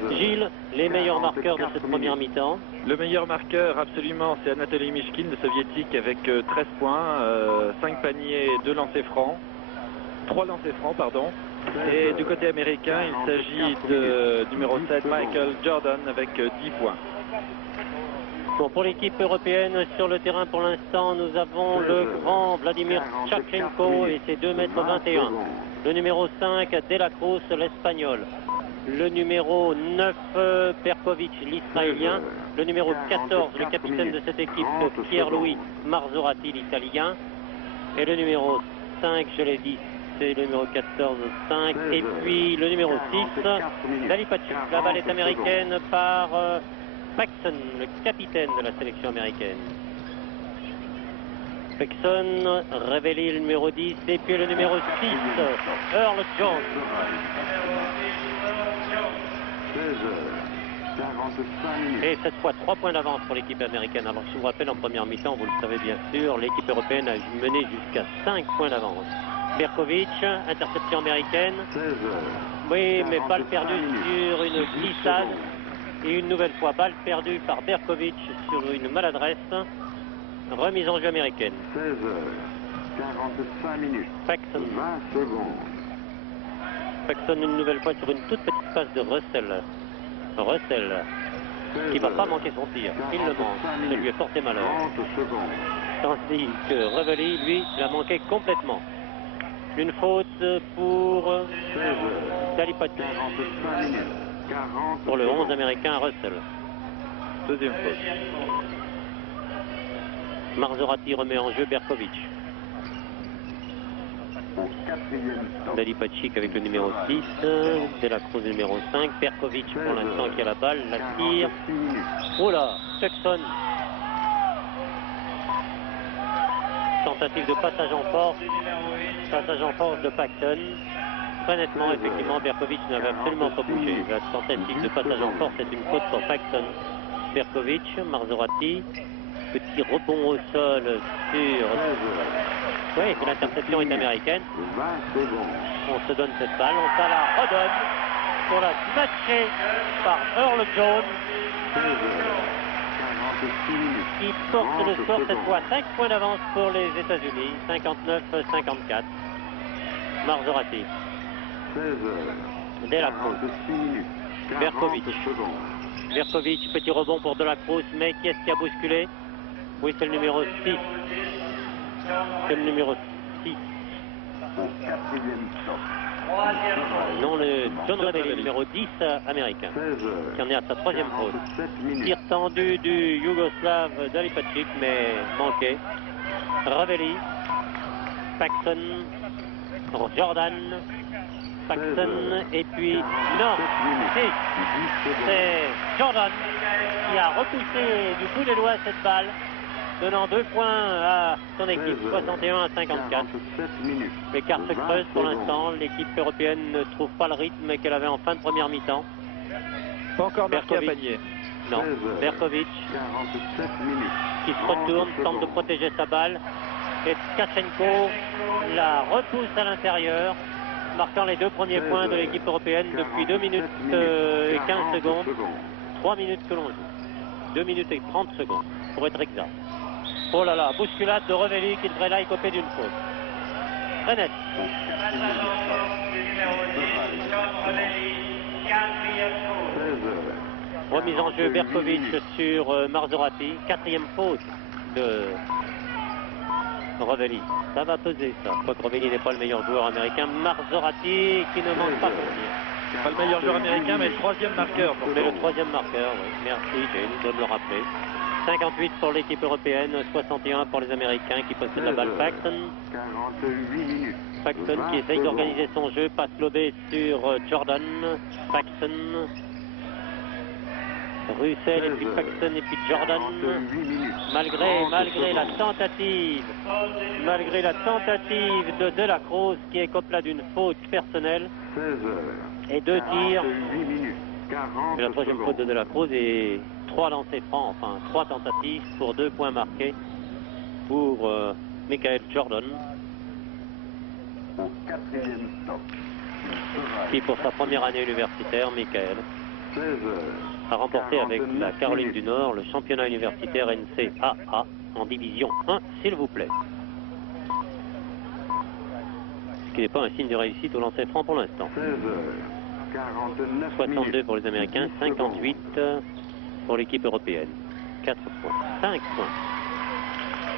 Gilles, les meilleurs marqueurs de cette première mi-temps? Le meilleur marqueur, absolument, c'est Anatoly Mishkin, le soviétique, avec 13 points, 5 paniers, 2 lancers francs. 3 lancers francs, pardon. Et du côté américain, il s'agit de numéro 7, Michael Jordan, avec 10 points. Bon, pour l'équipe européenne, sur le terrain pour l'instant, nous avons le grand Vladimir Tchakchenko et ses 2,21 m. Le numéro 5, De La Cruz, l'Espagnol. Le numéro 9, Perkovic, l'Israélien. Le numéro 14, le capitaine de cette équipe, Pierre-Louis Marzorati, l'Italien. Et le numéro 5, je l'ai dit, c'est le numéro 14, 5. Et puis le numéro 6, Dalipachi. La balle est américaine par Paxton, le capitaine de la sélection américaine. Paxton, révélé le numéro 10. Et puis le numéro 6, Earl Jones. 45 minutes. Et cette fois, 3 points d'avance pour l'équipe américaine. Alors, je vous rappelle, en première mi-temps, vous le savez bien sûr, l'équipe européenne a mené jusqu'à 5 points d'avance. Berkovic, interception américaine. 16 heures. Oui, mais balle perdue sur une glissade. Et une nouvelle fois, balle perdue par Berkovic sur une maladresse. Remise en jeu américaine. 16 heures. 45 minutes. Paxton. 20 secondes. Paxton une nouvelle fois sur une toute petite passe de Russell. Russell qui ne va pas manquer son tir. Il le manque. Ça lui est porté malheur. 30 secondes. Tandis que Revelli, lui, l'a manqué complètement. Une faute pour Dalipachi. 45 minutes. 40 Pour le 11 secondes. américain Russell. Deuxième faute. Marzorati remet en jeu Berkovic. Au quatrième stop. Dalipachi avec le numéro 6, De La Cruz numéro 5, Berkovic pour l'instant qui a la balle, la tire. 46 minutes. Oh là, Tucson. Tentative de passage en force de Paxton. Très nettement, effectivement, Berkovic n'avait absolument pas bougé. La tentative de passage en force est une faute pour Paxton. Berkovic, Marzorati, petit rebond au sol sur... Oui, l'interception est américaine. 20 secondes. On se donne cette balle, on s'en la redonne pour la matcher par Earl Jones 16 heures. 46 minutes. qui porte le 30 score cette secondes. fois 5 points d'avance pour les États-Unis, 59-54. Marzorati, 16 heures. De La Cruz, 46 minutes. 40 Berkovic. secondes. Berkovic, petit rebond pour De La Cruz, mais qui est-ce qui a bousculé? Oui, c'est le numéro 6. C'est le numéro 6. Au quatrième stop. Non, le John Revelli, numéro 10 américain, 16 heures. qui en est à sa troisième faute. 47 minutes. Tir tendu du Yougoslave Dalipačić, mais manqué. Revelli, Paxton, Jordan, Paxton, et puis non, 47 minutes. si, 10 secondes. c'est Jordan qui a repoussé du bout des doigts cette balle, donnant 2 points à son équipe, 61 à 54. 47 minutes. L'écart se 20 creuse pour secondes. l'instant, l'équipe européenne ne trouve pas le rythme qu'elle avait en fin de première mi-temps. Pas encore marqué à Berkovic. panier. Non, 16 heures. Berkovic 47 minutes. qui se 30 retourne, tente de secondes. protéger sa balle. Et Tkachenko la repousse à l'intérieur, marquant les 2 premiers points de l'équipe européenne depuis 2 minutes et 15 secondes. 3 minutes que l'on joue. 2 minutes et 30 secondes, pour être exact. Oh là là, bousculade de Revelli qui devrait là écoper d'une faute. Très net. 16 heures. Remise en jeu Berkovic sur Marzorati. 4e faute de Revelli. Ça va peser ça. Quoique Revelli n'est pas le meilleur joueur américain. Marzorati qui ne manque pas pour dire. C'est pas le meilleur joueur américain, mais le troisième marqueur. Mais le 3e marqueur, oui. Merci James de me le rappeler. 58 pour l'équipe européenne, 61 pour les Américains qui possèdent la balle. Paxton. 48 minutes. Paxton qui essaye d'organiser son jeu, passe lobé sur Jordan. Paxton. Russell et puis Paxton et puis Jordan. 48 minutes. Malgré la tentative de La Cruz qui écope là d'une faute personnelle 16 heures. et 2 tirs. 48 minutes. 40 Et la troisième faute de La Cruz et 3 lancers francs, enfin 3 tentatives pour 2 points marqués pour Michael Jordan, Au quatrième stop. qui pour sa première année universitaire, Michael, 16 heures. a remporté avec la 49 Caroline minutes. du Nord le championnat universitaire NCAA en division 1, s'il vous plaît. Ce qui n'est pas un signe de réussite au lancer franc pour l'instant. 16 heures. 49 62 minutes. pour les Américains, 10 secondes. 58 pour l'équipe européenne. 4 points, 5 points.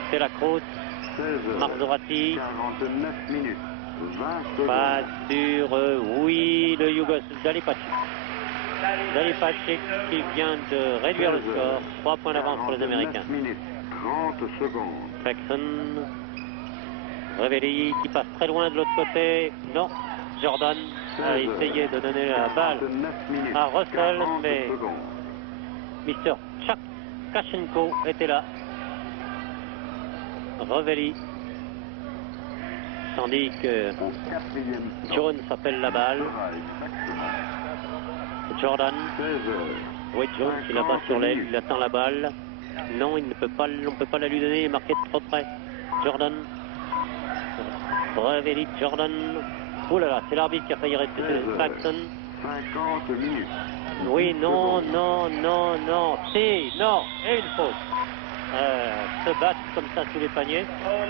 C'est La Cruz, 16 heures. Marzorati, 49 minutes. 20 secondes. passe sur, oui, le Yougoslave, Dalipačić qui vient de réduire le score. 3 points d'avance pour les Américains. 49 minutes. 30 secondes. Paxton, Revelli qui passe très loin de l'autre côté. Non, Jordan a essayé de donner la balle 49 minutes. à Russell, 40 mais secondes. Mr. Tkachenko était là. Revelli. Tandis que Au quatrième stop. Jones appelle la balle. Jordan. 16 heures. Oui, Jones, il la bat sur l'aile, il attend la balle. Non, il ne peut pas, on ne peut pas la lui donner, il est marqué de trop près. Jordan. Revelli, Jordan. Oh là là, c'est l'arbitre qui a failli rester Paxton. 50 minutes. Oui, non, non, non, non. Si, non, et une faute. Se battre comme ça sous les paniers.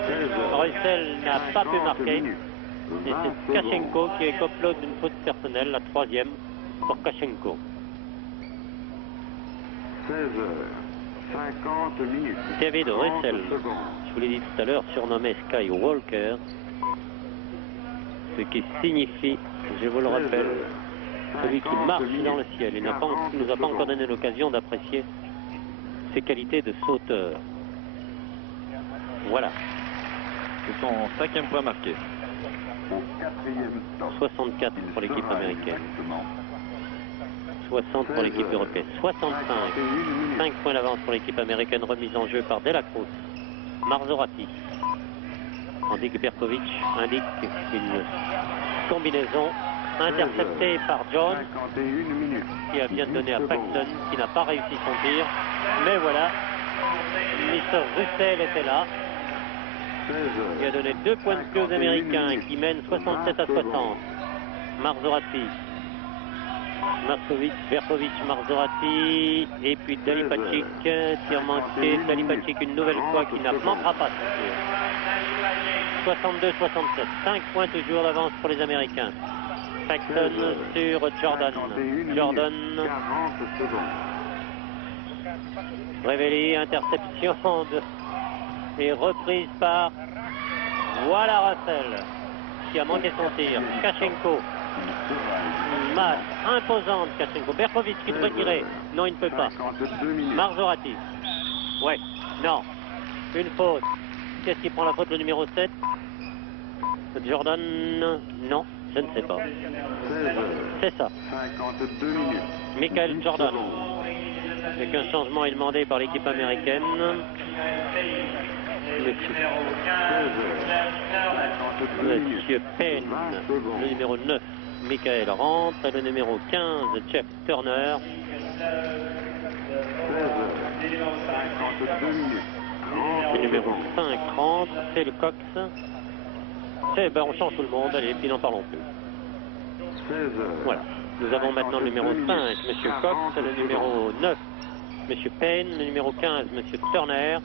16 heures. Russell n'a pas pu 50 marquer. minutes. Et 20 c'est secondes. Tkachenko qui écope l'autre d'une faute personnelle, la 3e pour Tkachenko. 16 heures. 50 minutes. David 30 Russell secondes. je vous l'ai dit tout à l'heure, surnommé Skywalker, ce qui signifie, je vous le rappelle, celui qui marche dans le ciel. Il nous a pas encore donné l'occasion d'apprécier ses qualités de sauteur. Voilà. C'est son 5e point marqué. Au 4e stop. 64 pour l'équipe américaine. 60 pour l'équipe européenne. 65. 5 points d'avance pour l'équipe américaine, remise en jeu par Dela Cruz. Marzorati. Tandis que Berkovic indique une combinaison interceptée par John, 51 minutes. qui vient de donner à Paxton, qui n'a pas réussi son tir. Mais voilà, Mr. Russell était là. 16 Il a donné 2 points de plus aux Américains qui mènent 67 à 60. Marzorati, Markovic, Berkovic, Marzorati, et puis Dalipacic, tir manqué, Dalipacic une nouvelle fois qui ne manquera pas son tir. 62-67, 5 points toujours d'avance pour les Américains. Paxton sur Jordan. 41 Jordan, minutes, 40 secondes. Révélé, interception et reprise par, voilà Russell, qui a manqué son tir. Kachenko, masse imposante, Kachenko. Berkovic qui devrait tirer. Non, il ne peut pas. 52 minutes. Marzorati. Ouais, non. Une faute. Qu'est-ce qui prend la faute, le numéro 7? Jordan, non, je ne sais pas. 16 C'est ça. 52 minutes. Michael Jordan. Avec un changement est demandé par l'équipe américaine. Monsieur Payne, le numéro 9, Michael rentre, et le numéro 15, Jeff Turner. 52 minutes. Le numéro 5 rentre, c'est le Cox. Ben, on change tout le monde, allez, puis n'en parlons plus. 16 Voilà. Nous avons maintenant le numéro 5, Monsieur Cox, le numéro 9, Monsieur Payne, le numéro 15, Monsieur Turner,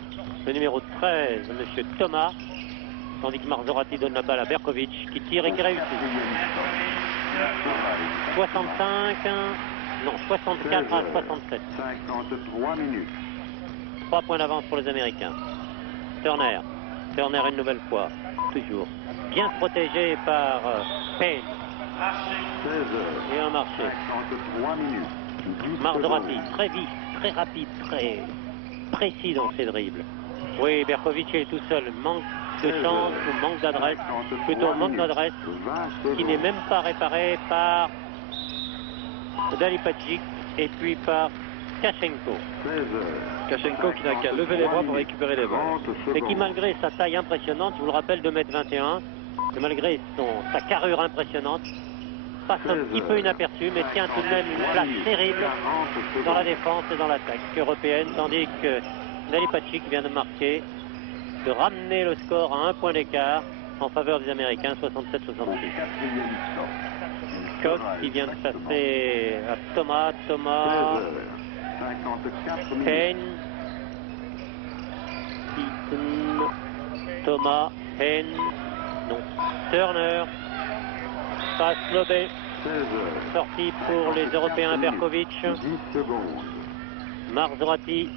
le numéro 13, Monsieur Thomas, tandis que Marzorati donne la balle à Berkovic, qui tire et qui réussit. 65, non, 64 à 67. 53 minutes. 3 points d'avance pour les Américains. Turner une nouvelle fois, toujours bien protégé par Payne. 16 Et un marché. 53 minutes. Marzorati, très vif, très rapide, très précis dans ses dribbles. Oui, Berkovic est tout seul. Manque de chance ou manque d'adresse. Plutôt manque d'adresse, qui n'est même pas réparé par Dalipacic et puis par Kachenko. Kachenko qui n'a qu'à lever les bras pour récupérer les balles. Et qui, malgré sa taille impressionnante, je vous le rappelle, 2,21 m, et malgré sa carrure impressionnante, passe un petit peu inaperçu, mais tient tout de même une place terrible dans la défense et dans l'attaque européenne, tandis que Dalipacic vient de marquer, de ramener le score à 1 point d'écart en faveur des Américains, 67-66. Cox qui vient de passer à Thomas, 54 minutes. Payne, Eaton, Thomas, Payne, non, Turner, passe lobé, 16 sortie pour les Européens, Berkovic, 10 secondes. Marzorati.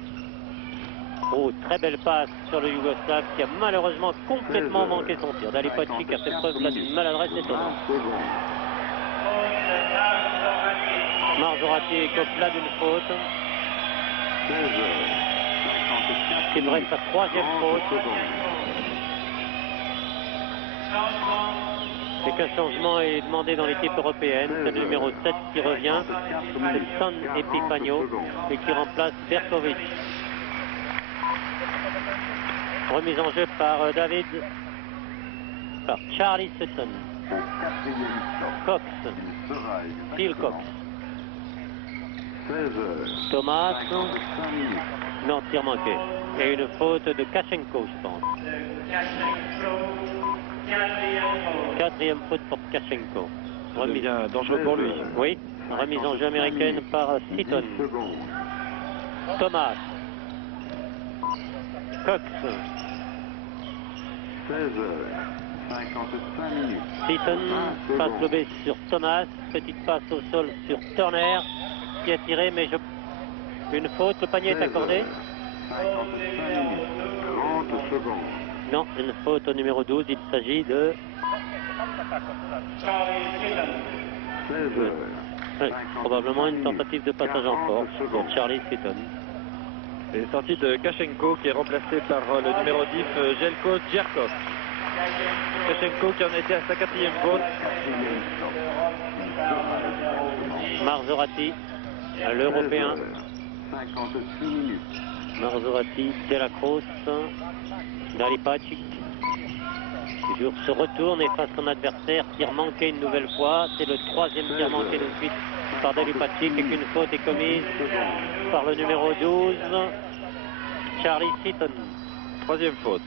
Oh, très belle passe sur le Yougoslave qui a malheureusement complètement manqué son tir. Dalipacic a fait preuve là d'une maladresse étonnante. 20 secondes. Marzorati écope là d'une faute. 16 54 Il reste sa 3e faute. Et qu'un changement est demandé dans l'équipe européenne. C'est le numéro 7 qui revient. C'est Son Epifagno et qui remplace Berkovic. Remise en jeu par David, par Charlie Sutton. Au 4e stop. Cox, Il sera Phil Cox. 16 Thomas, 55 minutes. non, tir manqué. Et une faute de Kachenko, je pense. 4e faute pour Kachenko. Ça devient dangereux pour lui. Oui, remise en jeu américaine par Seaton. 10 secondes. Thomas, Cox, 16 55 minutes. Seaton, 20 passe secondes. lobée sur Thomas, petite passe au sol sur Turner, qui a tiré, mais une faute, le panier est accordé. 55 minutes. 30 secondes. Non, une faute au numéro 12, il s'agit de... 16h. Oui, probablement une tentative de passage en force pour Charlie Seaton. Et sortie de Kachenko qui est remplacé par le numéro 10, Jelko Djerkov. Kachenko qui en était à sa 4e faute. Marzorati, l'Européen. 56 minutes. Marzorati, Delacroce, Dalipacic. Toujours se retourne et face à son adversaire, tir manqué une nouvelle fois. C'est le 3e tir manqué de suite par Dalipacic et qu'une faute est commise par le numéro 12, Charlie Seaton. 3e faute.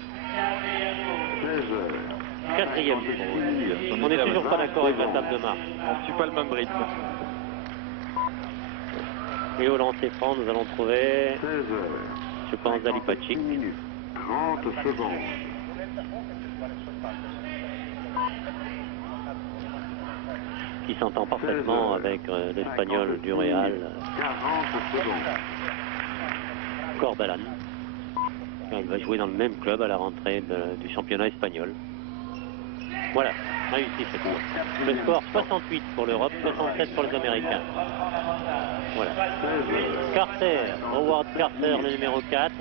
16h. 4e faute. On n'est toujours pas d'accord avec la table de marque. On ne suit pas le même rythme. Et au lancer franc, nous allons trouver, 16h. je pense, Dalipacic. 30 secondes. Qui s'entend parfaitement avec l'Espagnol du Real, 40 secondes. Corbalan. Il va jouer dans le même club à la rentrée du championnat espagnol. Voilà, réussi ce tour. Le score 68 pour l'Europe, 67 pour les Américains. Voilà. Carter, Howard Carter, le numéro 4,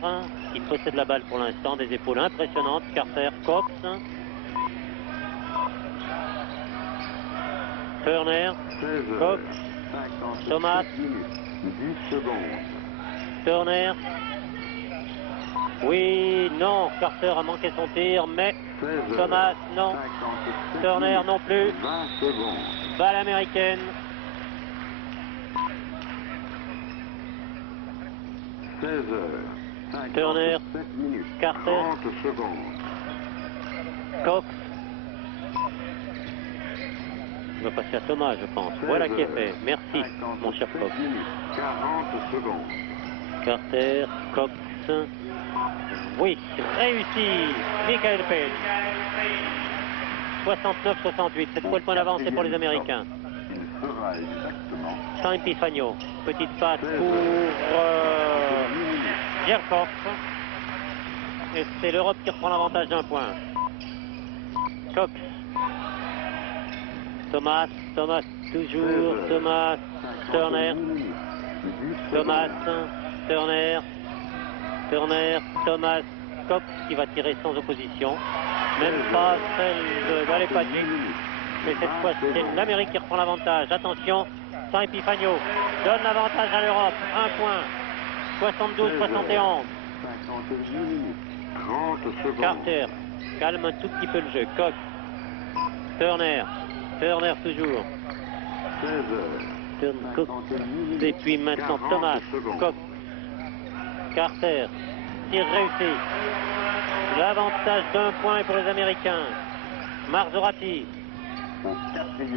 qui possède la balle pour l'instant, des épaules impressionnantes. Carter, Cox. Turner, 16h. Cox, 57 Thomas. minutes. 10 secondes. Turner. Oui, non, Carter a manqué son tir, mais 16h. Thomas, non. 57 Turner minutes. non plus. 20 secondes. Balle américaine. 16h. Turner. 57 minutes. Carter. 30 secondes. Cox. Il va passer à Thomas, je pense. Voilà qui est fait. Merci, mon cher 57 Cox. minutes. 40 secondes. Carter, Cox. Oui, réussi. Michael Payne. 69-68. Cette fois, le point d'avance est pour les Américains. Il fera exactement San Epifagno. Petite passe pour Djerkov. Et c'est l'Europe qui reprend l'avantage d'un point. Cox. Thomas, toujours, Thomas, Turner, Thomas, Turner, Thomas, Cox qui va tirer sans opposition. Même pas celle de Dalipacic. Mais cette fois, c'est l'Amérique qui reprend l'avantage. Attention, San Epifagno donne l'avantage à l'Europe. Un point. 72-71. 58 minutes. 30 secondes. Carter calme un tout petit peu le jeu. Cox, Turner toujours. 16h. Cox. Et puis maintenant Thomas, Cox, Carter, tir réussi. L'avantage d'un point est pour les Américains. Marzorati,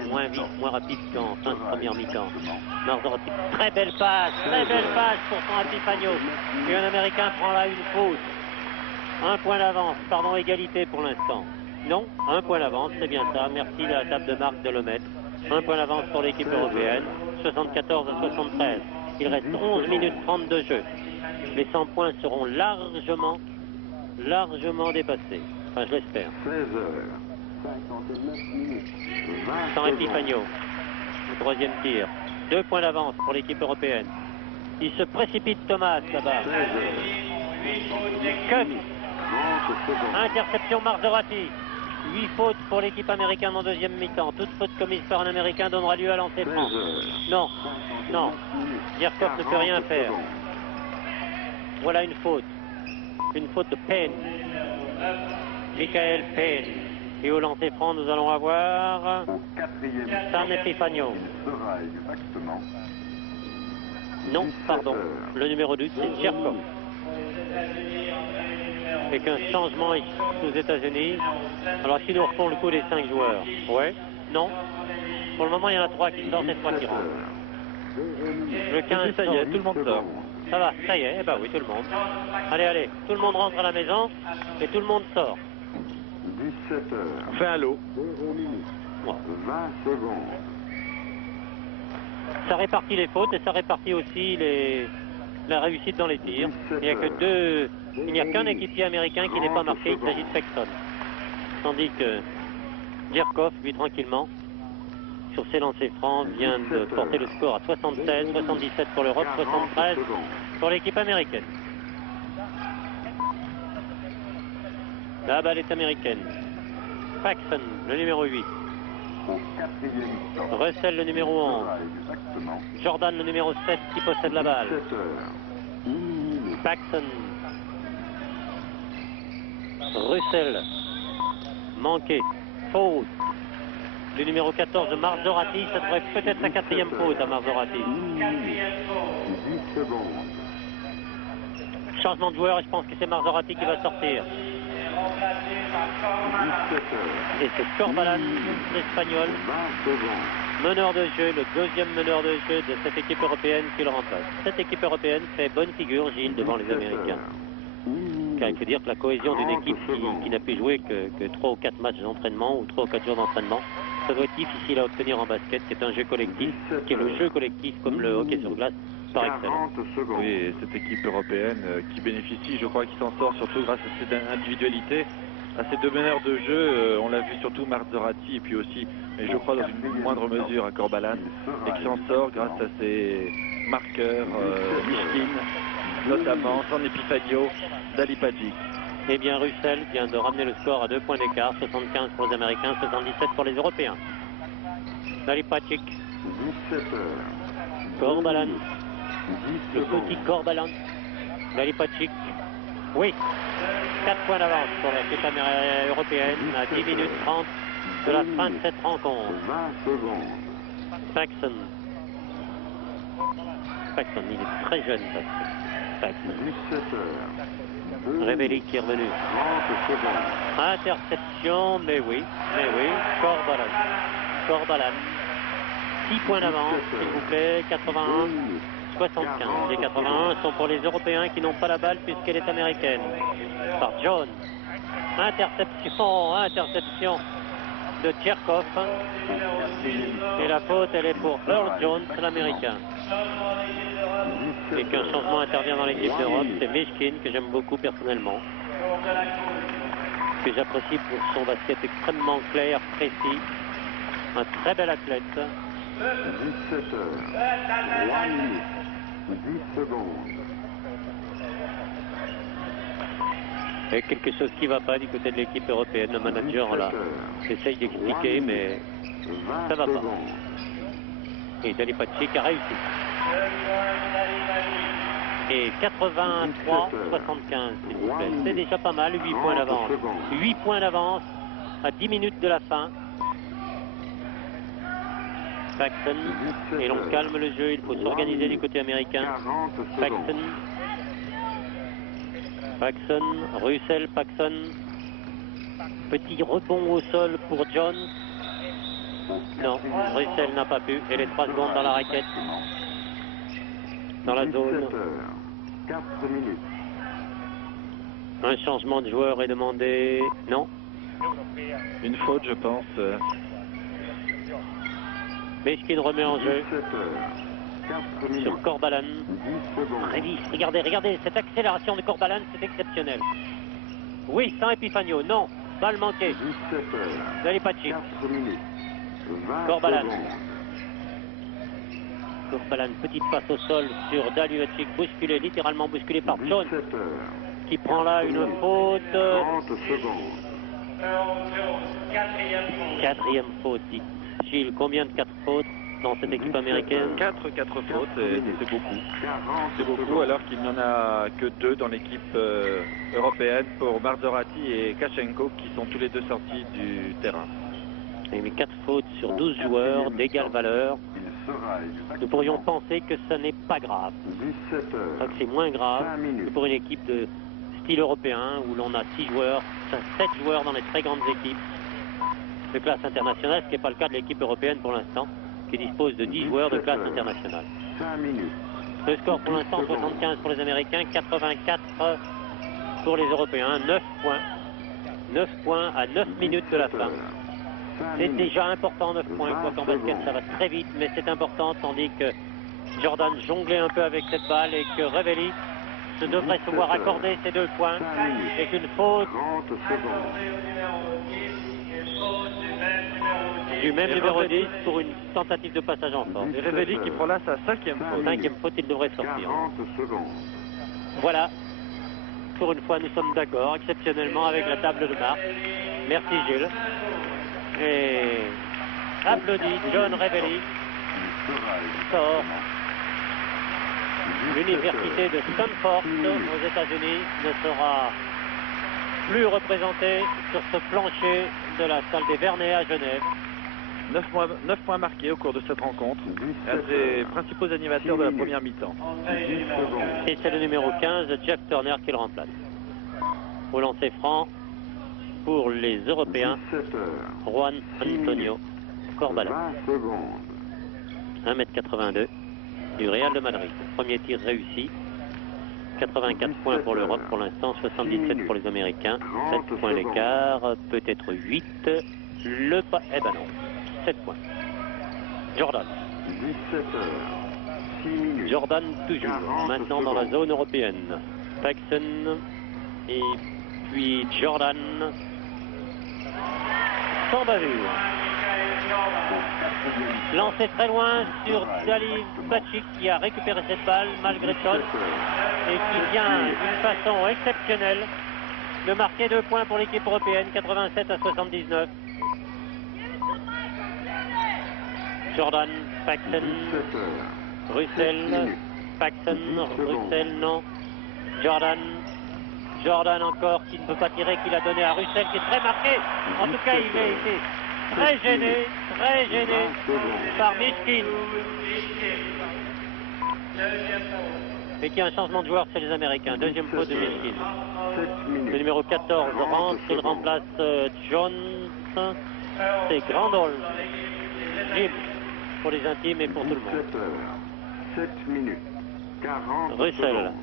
moins vite, moins rapide qu'en fin de première mi-temps. Marzorati, très belle passe pour son Epifagno. Et un Américain prend là une faute. Un point d'avance, pardon, égalité pour l'instant. Non, un point d'avance, c'est bien ça. Merci à la table de marque de le mettre. Un point d'avance pour l'équipe européenne, 74-73. Il reste 11 minutes 30 de jeu. Les 100 points seront largement dépassés. Enfin, je l'espère. 16h. 59 minutes. 20 Sans Epifagno. Le troisième tir. 2 points d'avance pour l'équipe européenne. Il se précipite Thomas là-bas. 16h. Cox. 30 secondes. Interception Marzorati. 8 fautes pour l'équipe américaine en deuxième mi-temps. Toute faute commise par un Américain donnera lieu à lancer franc. 16h. Non, non. Djerkov ne peut rien faire. Voilà une faute. Une faute de Payne. Michael Payne. Et au lancer franc, nous allons avoir Au 4e San Epifagno. il sera exactement Non, pardon. Le numéro 2, c'est Djerkov. Avec un changement ici aux États-Unis. Alors, est-ce qu'ils nous refont le coup des 5 joueurs? Ouais. Non. Pour le moment, il y en a 3 qui sortent et 3 qui rentrent. Le 15, Ça y est, tout le monde sort. Ça va, ça y est, eh ben oui, tout le monde. Allez, tout le monde rentre à la maison et tout le monde sort. 17h. On fait un lot. 0 minutes. Ouais. 20 secondes. Ça répartit les fautes et ça répartit aussi la réussite dans les tirs. Il n'y a qu'un équipier américain qui n'est pas marqué, il s'agit de Paxson. Tandis que Djerkov, lui, tranquillement, sur ses lancers francs, vient de porter le score à 76, 77 pour l'Europe, 73 pour l'équipe américaine. La balle est américaine. Paxson, le numéro 8. Russell, le numéro 11. Jordan, le numéro 7, qui possède la balle. Paxson. Russell. Manqué. Faute. Le numéro 14 de Marzorati. Ça devrait peut-être sa 4e faute à Marzorati. Changement de joueur et je pense que c'est Marzorati qui va sortir. Et c'est Corbalan, l'Espagnol, meneur de jeu, le deuxième meneur de jeu de cette équipe européenne qui le remplace. Cette équipe européenne fait bonne figure, Gilles, devant les Américains. Car il faut dire que la cohésion d'une équipe qui n'a pu jouer que 3 ou 4 matchs d'entraînement ou 3 ou 4 jours d'entraînement, ça doit être difficile à obtenir en basket, qui est un jeu collectif, qui est le jeu collectif comme le hockey sur glace par excellence. Oui, et cette équipe européenne qui bénéficie, je crois, qui s'en sort surtout grâce à cette individualité, à ces deux meneurs de jeu. On l'a vu surtout Marzorati et puis aussi, et je crois dans une moindre mesure, à Corbalan, et qui s'en sort grâce à ses marqueurs, Mishkin, notamment, San Epifanio, Dalipagic. Eh bien, Russell vient de ramener le score à 2 points d'écart, 75 pour les Américains, 77 pour les Européens. Dalipagic. Corbalan. Le petit Corbalan. Dalipagic. Oui. 4 points d'avance pour l'équipe européenne à 10 minutes 30 de la fin de cette rencontre. Paxson. Paxson, il est très jeune, Paxson. Révéli qui est revenu. Interception, mais oui. Corbalan. Corbalan. 6 points d'avance, s'il vous plaît. 81, 75. Les 81 sont pour les Européens qui n'ont pas la balle puisqu'elle est américaine. Par Jones. Interception de Djerkov. Et la faute, elle est pour Earl Jones, l'américain. Et qu'un changement intervient dans l'équipe d'Europe, c'est Mishkin, que j'aime beaucoup personnellement, que j'apprécie pour son basket extrêmement clair, précis, un très bel athlète. 17 heures, 3 minutes, 10 secondes. Et quelque chose qui ne va pas du côté de l'équipe européenne, le manager là essaye d'expliquer, mais ça ne va pas. Et Dalipagic a réussi. Et 83-75, s'il vous plaît. C'est déjà pas mal, 8 points d'avance. 8 points d'avance à 10 minutes de la fin. Paxson, et l'on calme le jeu, il faut s'organiser du côté américain. Paxson, Russell, Paxson. Petit rebond au sol pour Jones. Non, Russell n'a pas pu. Et les 3 secondes dans la raquette. Dans la zone. 4 minutes. Un changement de joueur est demandé. Non. Une faute, je pense. Mishkin remet en jeu. 17 heures, 4 minutes. Sur Corbalan. 10 secondes. Révis, regardez, cette accélération de Corbalan, c'est exceptionnel. Oui, sans Epifanio, non. Balle manquée. 17 heures, Dalipagic. 4 minutes. 20 Corbalan. secondes. Corbalan, petite passe au sol sur Dalipagic, littéralement bousculé par Jones, 17 heures, qui prend là une faute. 30 secondes. 4e faute, dit Gilles. Combien de 4 fautes dans cette équipe américaine? 4 fautes, c'est beaucoup. 40 C'est beaucoup secondes. alors qu'il n'y en a que 2 dans l'équipe européenne pour Marzorati et Kachenko qui sont tous les deux sortis du terrain. Et mais 4 fautes sur 12 joueurs d'égale valeur. Il sera Nous pourrions penser que ça n'est pas grave. 17 heures, Enfin, que c'est moins grave 5 minutes. que pour une équipe de style européen où l'on a 6 joueurs, 7 joueurs dans les très grandes équipes de classe internationale, ce qui n'est pas le cas de l'équipe européenne pour l'instant, qui dispose de 10 joueurs de classe internationale. 5 minutes. Le score pour l'instant 75 pour les Américains, 84 pour les Européens, 9 points. 9 points à 9 minutes de la fin. C'est déjà important 9 points, quoi qu'en basket ça va très vite, mais c'est important, tandis que Jordan jonglait un peu avec cette balle et que Revelli devrait se voir accorder ces 2 points 5 minutes. et qu'une faute 30 secondes. du même numéro 10 pour une tentative de passage en force. Et Revelli qui prend là sa 5e faute. 5e faute, il devrait sortir. 40 secondes. Voilà, pour une fois nous sommes d'accord, exceptionnellement avec la table de marque. Merci Gilles. Et applaudit John Revelli, Il sera sort. exactement L'université de Stanford aux États-Unis ne sera plus représentée sur ce plancher de la salle des Vernets à Genève. 9 points marqués au cours de cette rencontre. 17 Un des principaux animateurs de la première mi-temps. 10 secondes. Et c'est le numéro 15, Jeff Turner, qui le remplace. Au lancer franc pour les Européens, 17 heures. Juan Antonio Corbalán. 20 secondes. 1m82 du Real de Madrid. Premier tir réussi. 84 points pour l'Europe pour l'instant, 77 pour les Américains. 7 points d'écart, peut-être 8. Le pas. Eh ben non, 7 points. Jordan. 17 heures. 6 minutes. Jordan toujours. 40 Maintenant dans la secondes. zone européenne. Paxson et puis Jordan. Sans bavure. Lancé très loin sur Dali Bacic qui a récupéré cette balle malgré tout et qui vient d'une façon exceptionnelle de marquer 2 points pour l'équipe européenne, 87 à 79. Jordan, Paxson, 17 heures. Russell, Paxson, Russell non. Jordan, Jordan encore qui ne peut pas tirer, qui l'a donné à Russell qui est très marqué. En tout cas il a été très gêné par Mishkin. Et qui a un changement de joueur chez les Américains. Deuxième faute de Mishkin. 7 minutes. Le numéro 14 rentre, il remplace Jones. C'est Grandol. Jim pour les intimes et pour tout le monde. 17 heures. 7 minutes. 40 Russell. secondes.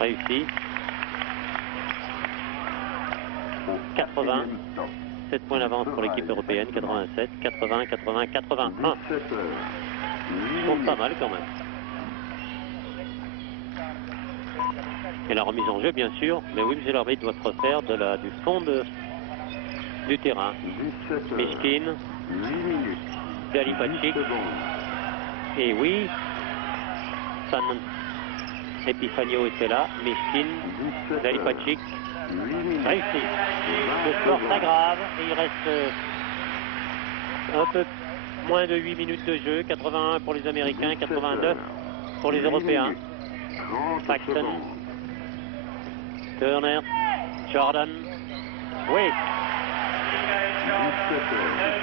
Réussi. 80. 7 points d'avance pour l'équipe européenne. 87, 80, 80, 81. 17 heures. Je trouve pas mal quand même. Et la remise en jeu, bien sûr. Mais oui, monsieur l'arbitre doit se refaire du fond du terrain. 17 heures. Mishkin, 8 minutes. Dali 10 Bacic. secondes. Et oui, San Epifanio était là. Mishkin, 17 Dali heures. Bacic. 8 minutes. Réussi. Le score s'aggrave et il reste un peu moins de 8 minutes de jeu. 81 pour les Américains, 89 pour les Européens. Paxson, Turner, Jordan. Oui,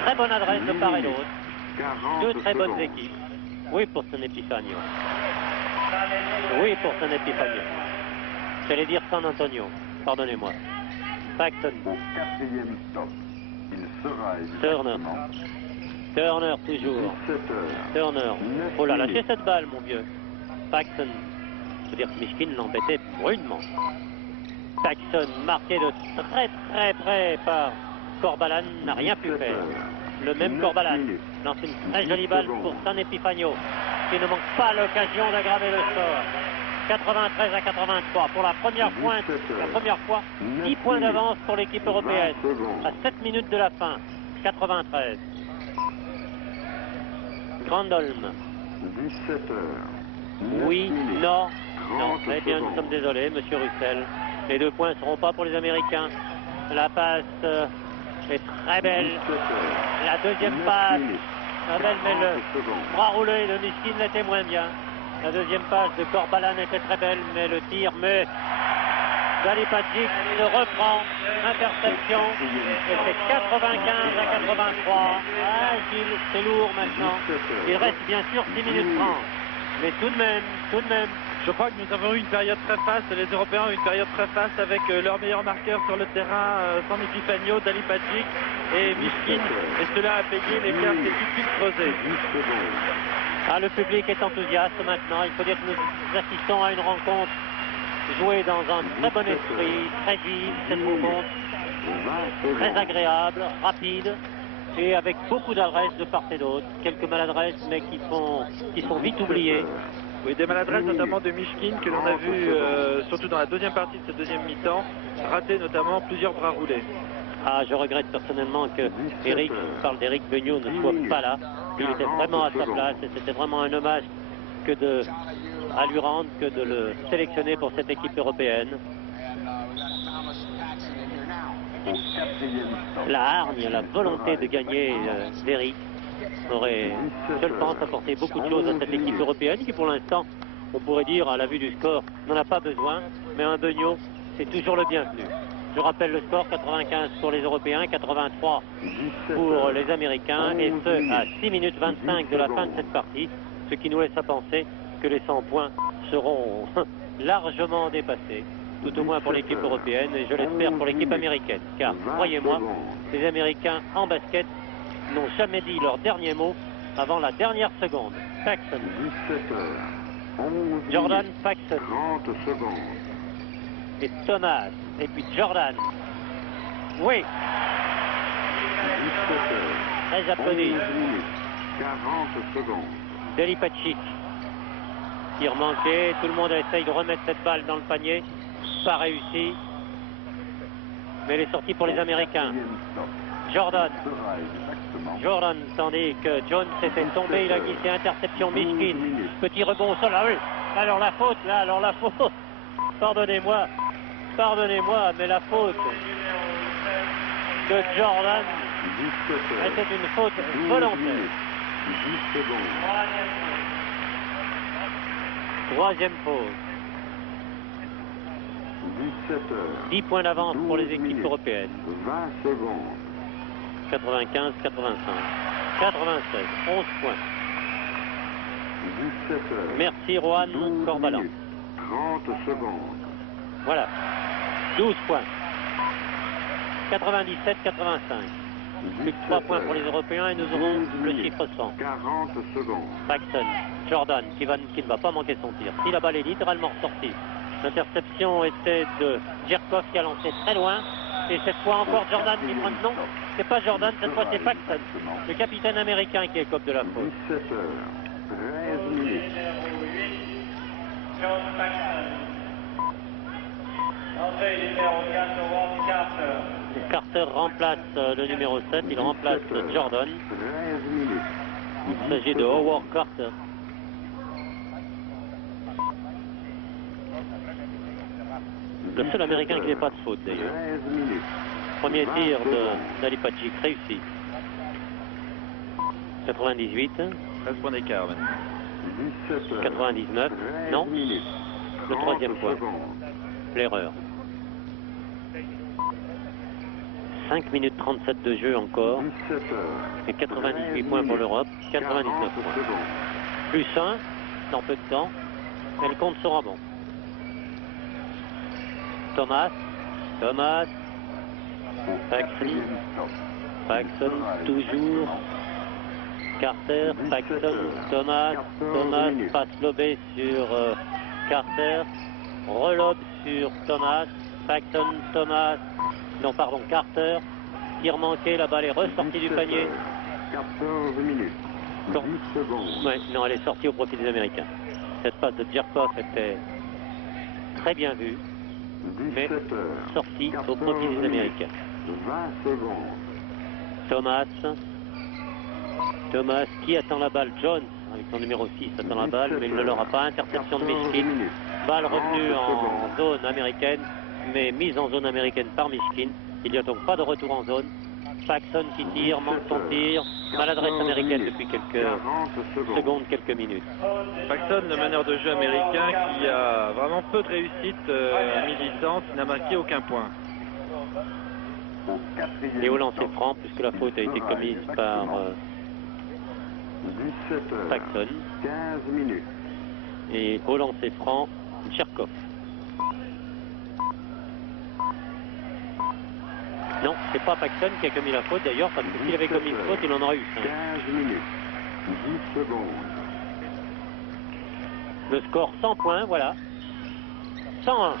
très bonne adresse de part et d'autre. 2 très bonnes équipes. Oui pour San Epifanio. Oui pour San Epifanio. J'allais dire San Antonio. Pardonnez-moi. Paxson. Au 4e stop, il sera Turner. exactement Turner toujours. 17 heures. Turner. Oh là, lâchez cette balle, mon vieux. Paxson. Je veux dire que Mishkin l'embêtait bruyamment. Paxson, marqué de très très près par Corbalán, n'a rien pu faire. Le même Corbalán lance une très jolie balle pour San Epifanio, qui ne manque pas l'occasion d'aggraver le score. 93 à 83 pour la première fois, 10 points d'avance pour l'équipe européenne à 7 minutes de la fin. 93. Grandholm. 17 heures. Oui, non, non. 30 Eh bien, nous secondes. sommes désolés, monsieur Russell. Les 2 points ne seront pas pour les Américains. La passe est très belle. 17 heures. La deuxième 9 passe, minutes. très belle, mais 40 le secondes. bras roulé de Mishkin l'était moins bien. La deuxième passe de Corbalán était très belle, mais le tir, mais Dali Bacic se reprend, interception, et c'est 95 à 83. Ah, Gilles, c'est lourd maintenant. Il reste bien sûr 6 minutes 30. Mais tout de même, Je crois que nous avons eu une période très faste, les Européens ont eu une période très faste avec leurs meilleurs marqueurs sur le terrain, San Epifanio, Dali Bacic et Mishkin, et cela a payé, les cartes s'est tout de suite creusé. 10 secondes. ah, le public est enthousiaste maintenant. Il faut dire que nous assistons à une rencontre jouée dans un très bon esprit, très vive, cette rencontre 20 très secondes. agréable, rapide, et avec beaucoup d'adresse de part et d'autre. Quelques maladresses, mais qui sont vite oubliées. Oui, des maladresses notamment de Mishkin que l'on a vu surtout dans la deuxième partie de ce deuxième mi-temps, rater notamment plusieurs bras roulés. Ah, je regrette personnellement que Eric, je parle d'Éric Beugnot, ne soit pas là. Il était vraiment à sa place et c'était vraiment un hommage à lui rendre que de le sélectionner pour cette équipe européenne. La hargne, la volonté de gagner d'Eric aurait, je le pense, apporté beaucoup de choses à cette équipe européenne qui, pour l'instant, on pourrait dire, à la vue du score, n'en a pas besoin. Mais un Beugnot, c'est toujours le bienvenu. Je rappelle le score, 95 pour les Européens, 83 pour les Américains, et ce, à 6 minutes 25 de la fin de cette partie, ce qui nous laisse à penser que les 100 points seront largement dépassés, tout au moins pour l'équipe européenne, et je l'espère pour l'équipe américaine. Car, croyez-moi, les Américains en basket n'ont jamais dit leur dernier mot avant la dernière seconde. Paxson. Jordan Paxson. 30 secondes. Et Thomas. Et puis Jordan. Oui. 17 Très applaudi. 40 secondes. Delipacic. Tir manqué. Tout le monde essaye de remettre cette balle dans le panier. Pas réussi. Mais elle est sortie pour les Américains. Jordan. Jordan, tandis que Jones s'était tombé, il a glissé, interception Mishkin. Petit rebond au sol. Ah oui. Alors la faute, là, alors la faute. Pardonnez-moi, mais la faute de Jordan, c'était une faute volontaire. 10 secondes. Troisième faute. 17 heures. 10 points d'avance pour les équipes européennes. 20 secondes. 95, 85, 96, 11 points. 17 heures. Merci Juan 12 Corbalan. minutes. 30 secondes. Voilà, 12 points. 97, 85. Plus que 3 points pour les Européens et nous aurons le chiffre 100. 40 secondes. Paxson, Jordan qui ne va pas manquer son tir. Si la balle est littéralement ressortie. L'interception était de Djerkov qui a lancé très loin. Et cette fois encore Jordan qui prend. Non, c'est pas Jordan, cette fois c'est Paxson, le capitaine américain qui écope de la faute. 17 heures. 13 minutes. Carter remplace le numéro 7, il remplace Jordan. 13 minutes. Il s'agit de Howard Carter. Le seul américain qui n'ait pas de faute d'ailleurs. 13 minutes. Premier tir d'Alipagic réussi. 98. 13 points d'écart maintenant. 17 heures. 99. 13 Non. minutes. Le troisième 30 point. secondes. L'erreur. 5 minutes 37 de jeu encore. 17 heures. Et 98 points pour l'Europe. 99 40 points. secondes. Plus 1 dans peu de temps. Et le compte sera bon. Thomas. Paxson, toujours. Carter, Paxson, Thomas passe lobé sur Carter. Relobe sur Thomas. Paxson, Carter. Tir manqué, la balle est ressortie du panier. 14 minutes. 10 secondes. Ouais, non, elle est sortie au profit des Américains. Cette passe de Djerkov était très bien vue, mais 17 heures. sortie au profit des Américains. 20 secondes. Thomas qui attend la balle. Jones, avec son numéro 6, attend la balle, mais il ne l'aura pas. Interception de Mishkin. Balle revenue en zone américaine, mais mise en zone américaine par Mishkin. Il n'y a donc pas de retour en zone. Paxson qui tire, manque son tir. Maladresse américaine depuis quelques secondes, quelques minutes. Paxson, le meneur de jeu américain, qui a vraiment peu de réussite à mi-distance, il n'a marqué aucun point. Et au lancer franc, puisque la faute a été commise par 17 heures. Paxson. 15 minutes. Et au lancer franc, Djerkov. Non, c'est pas Paxson qui a commis la faute d'ailleurs, parce que s'il avait commis une faute, il en aurait eu 5. 15 minutes. 10 secondes. Le score 100 points, voilà. 101.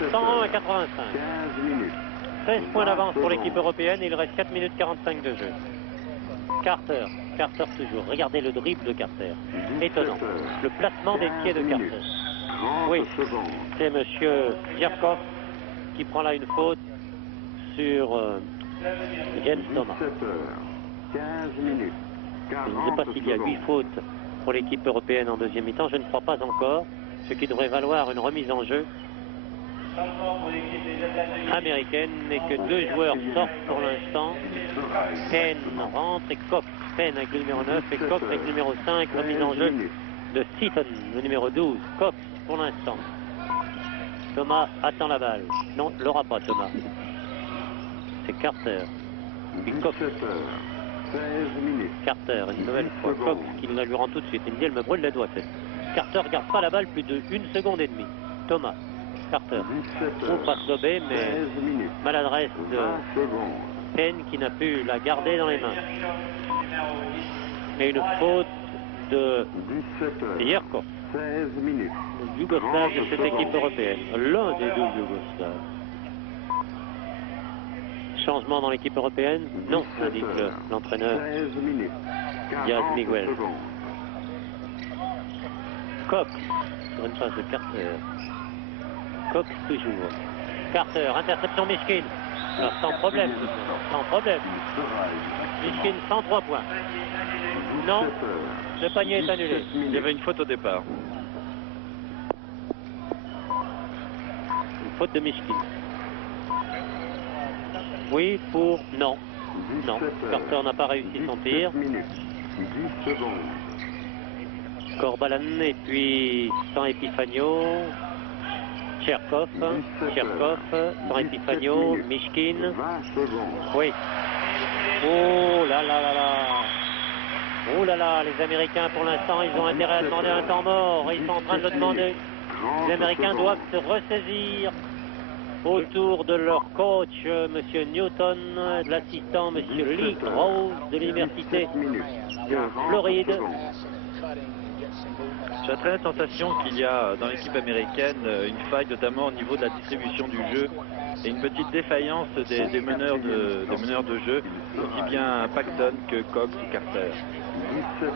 17 101 à heures. 85. 15 minutes. 16 points d'avance pour l'équipe européenne. Il reste 4 minutes 45 de jeu. Carter toujours. Regardez le dribble de Carter. Étonnant. Le placement des pieds de Carter. Oui, c'est monsieur Dierkov qui prend là une faute sur Jens Thomas. 15 minutes. Je ne sais pas s'il y a 8 fautes pour l'équipe européenne en deuxième mi-temps. Je ne crois pas encore. Ce qui devrait valoir une remise en jeu américaine, et que 2 joueurs sortent pour l'instant. Penn rentre et Cox. Penn avec le numéro 9 et Cox avec le numéro 5. Remise en jeu de Seaton, le numéro 12. Cox pour l'instant. Thomas attend la balle. Non, il l'aura pas Thomas. C'est Carter. Puis Cox. 16 minutes. Carter, une nouvelle fois. Cox qui la lui rend tout de suite. Il me dit, elle me brûle les doigts. Carter garde pas la balle plus de 1 seconde et demie. Thomas. Carter. Trop passe lobé, mais maladresse de Penn qui n'a pu la garder dans les mains. Et une faute de Dierkov, 16 minutes. le Yougoslave de cette équipe européenne. L'un des 2 Yougoslaves. Changement dans l'équipe européenne? Non, indique l'entraîneur 16 minutes. Diaz Miguel. Cox sur une passe de Carter. Cox toujours. Carter, interception Mishkin. Alors, sans problème. Sans problème. Mishkin, 103 points. Non, le panier est annulé. Il y avait une faute au départ. Une faute de Mishkin. Oui, pour... Non. Non, Carter n'a pas réussi son tir. 10 secondes. Corbalan et puis sans Epifanio. Cherkov, sans Epifanio, Mishkin. 20 secondes. Oui. Oh là là là là. Oh là là, les Américains pour l'instant, ils ont intérêt à demander un temps mort. Ils sont en train de le demander. Les Américains doivent se ressaisir autour de leur coach, monsieur Newton, de l'assistant, monsieur Lee Rose de l'université de Floride. J'ai la très nette sensation qu'il y a dans l'équipe américaine une faille, notamment au niveau de la distribution du jeu, et une petite défaillance des meneurs de jeu, aussi bien Paxton que Cox ou Carter. 17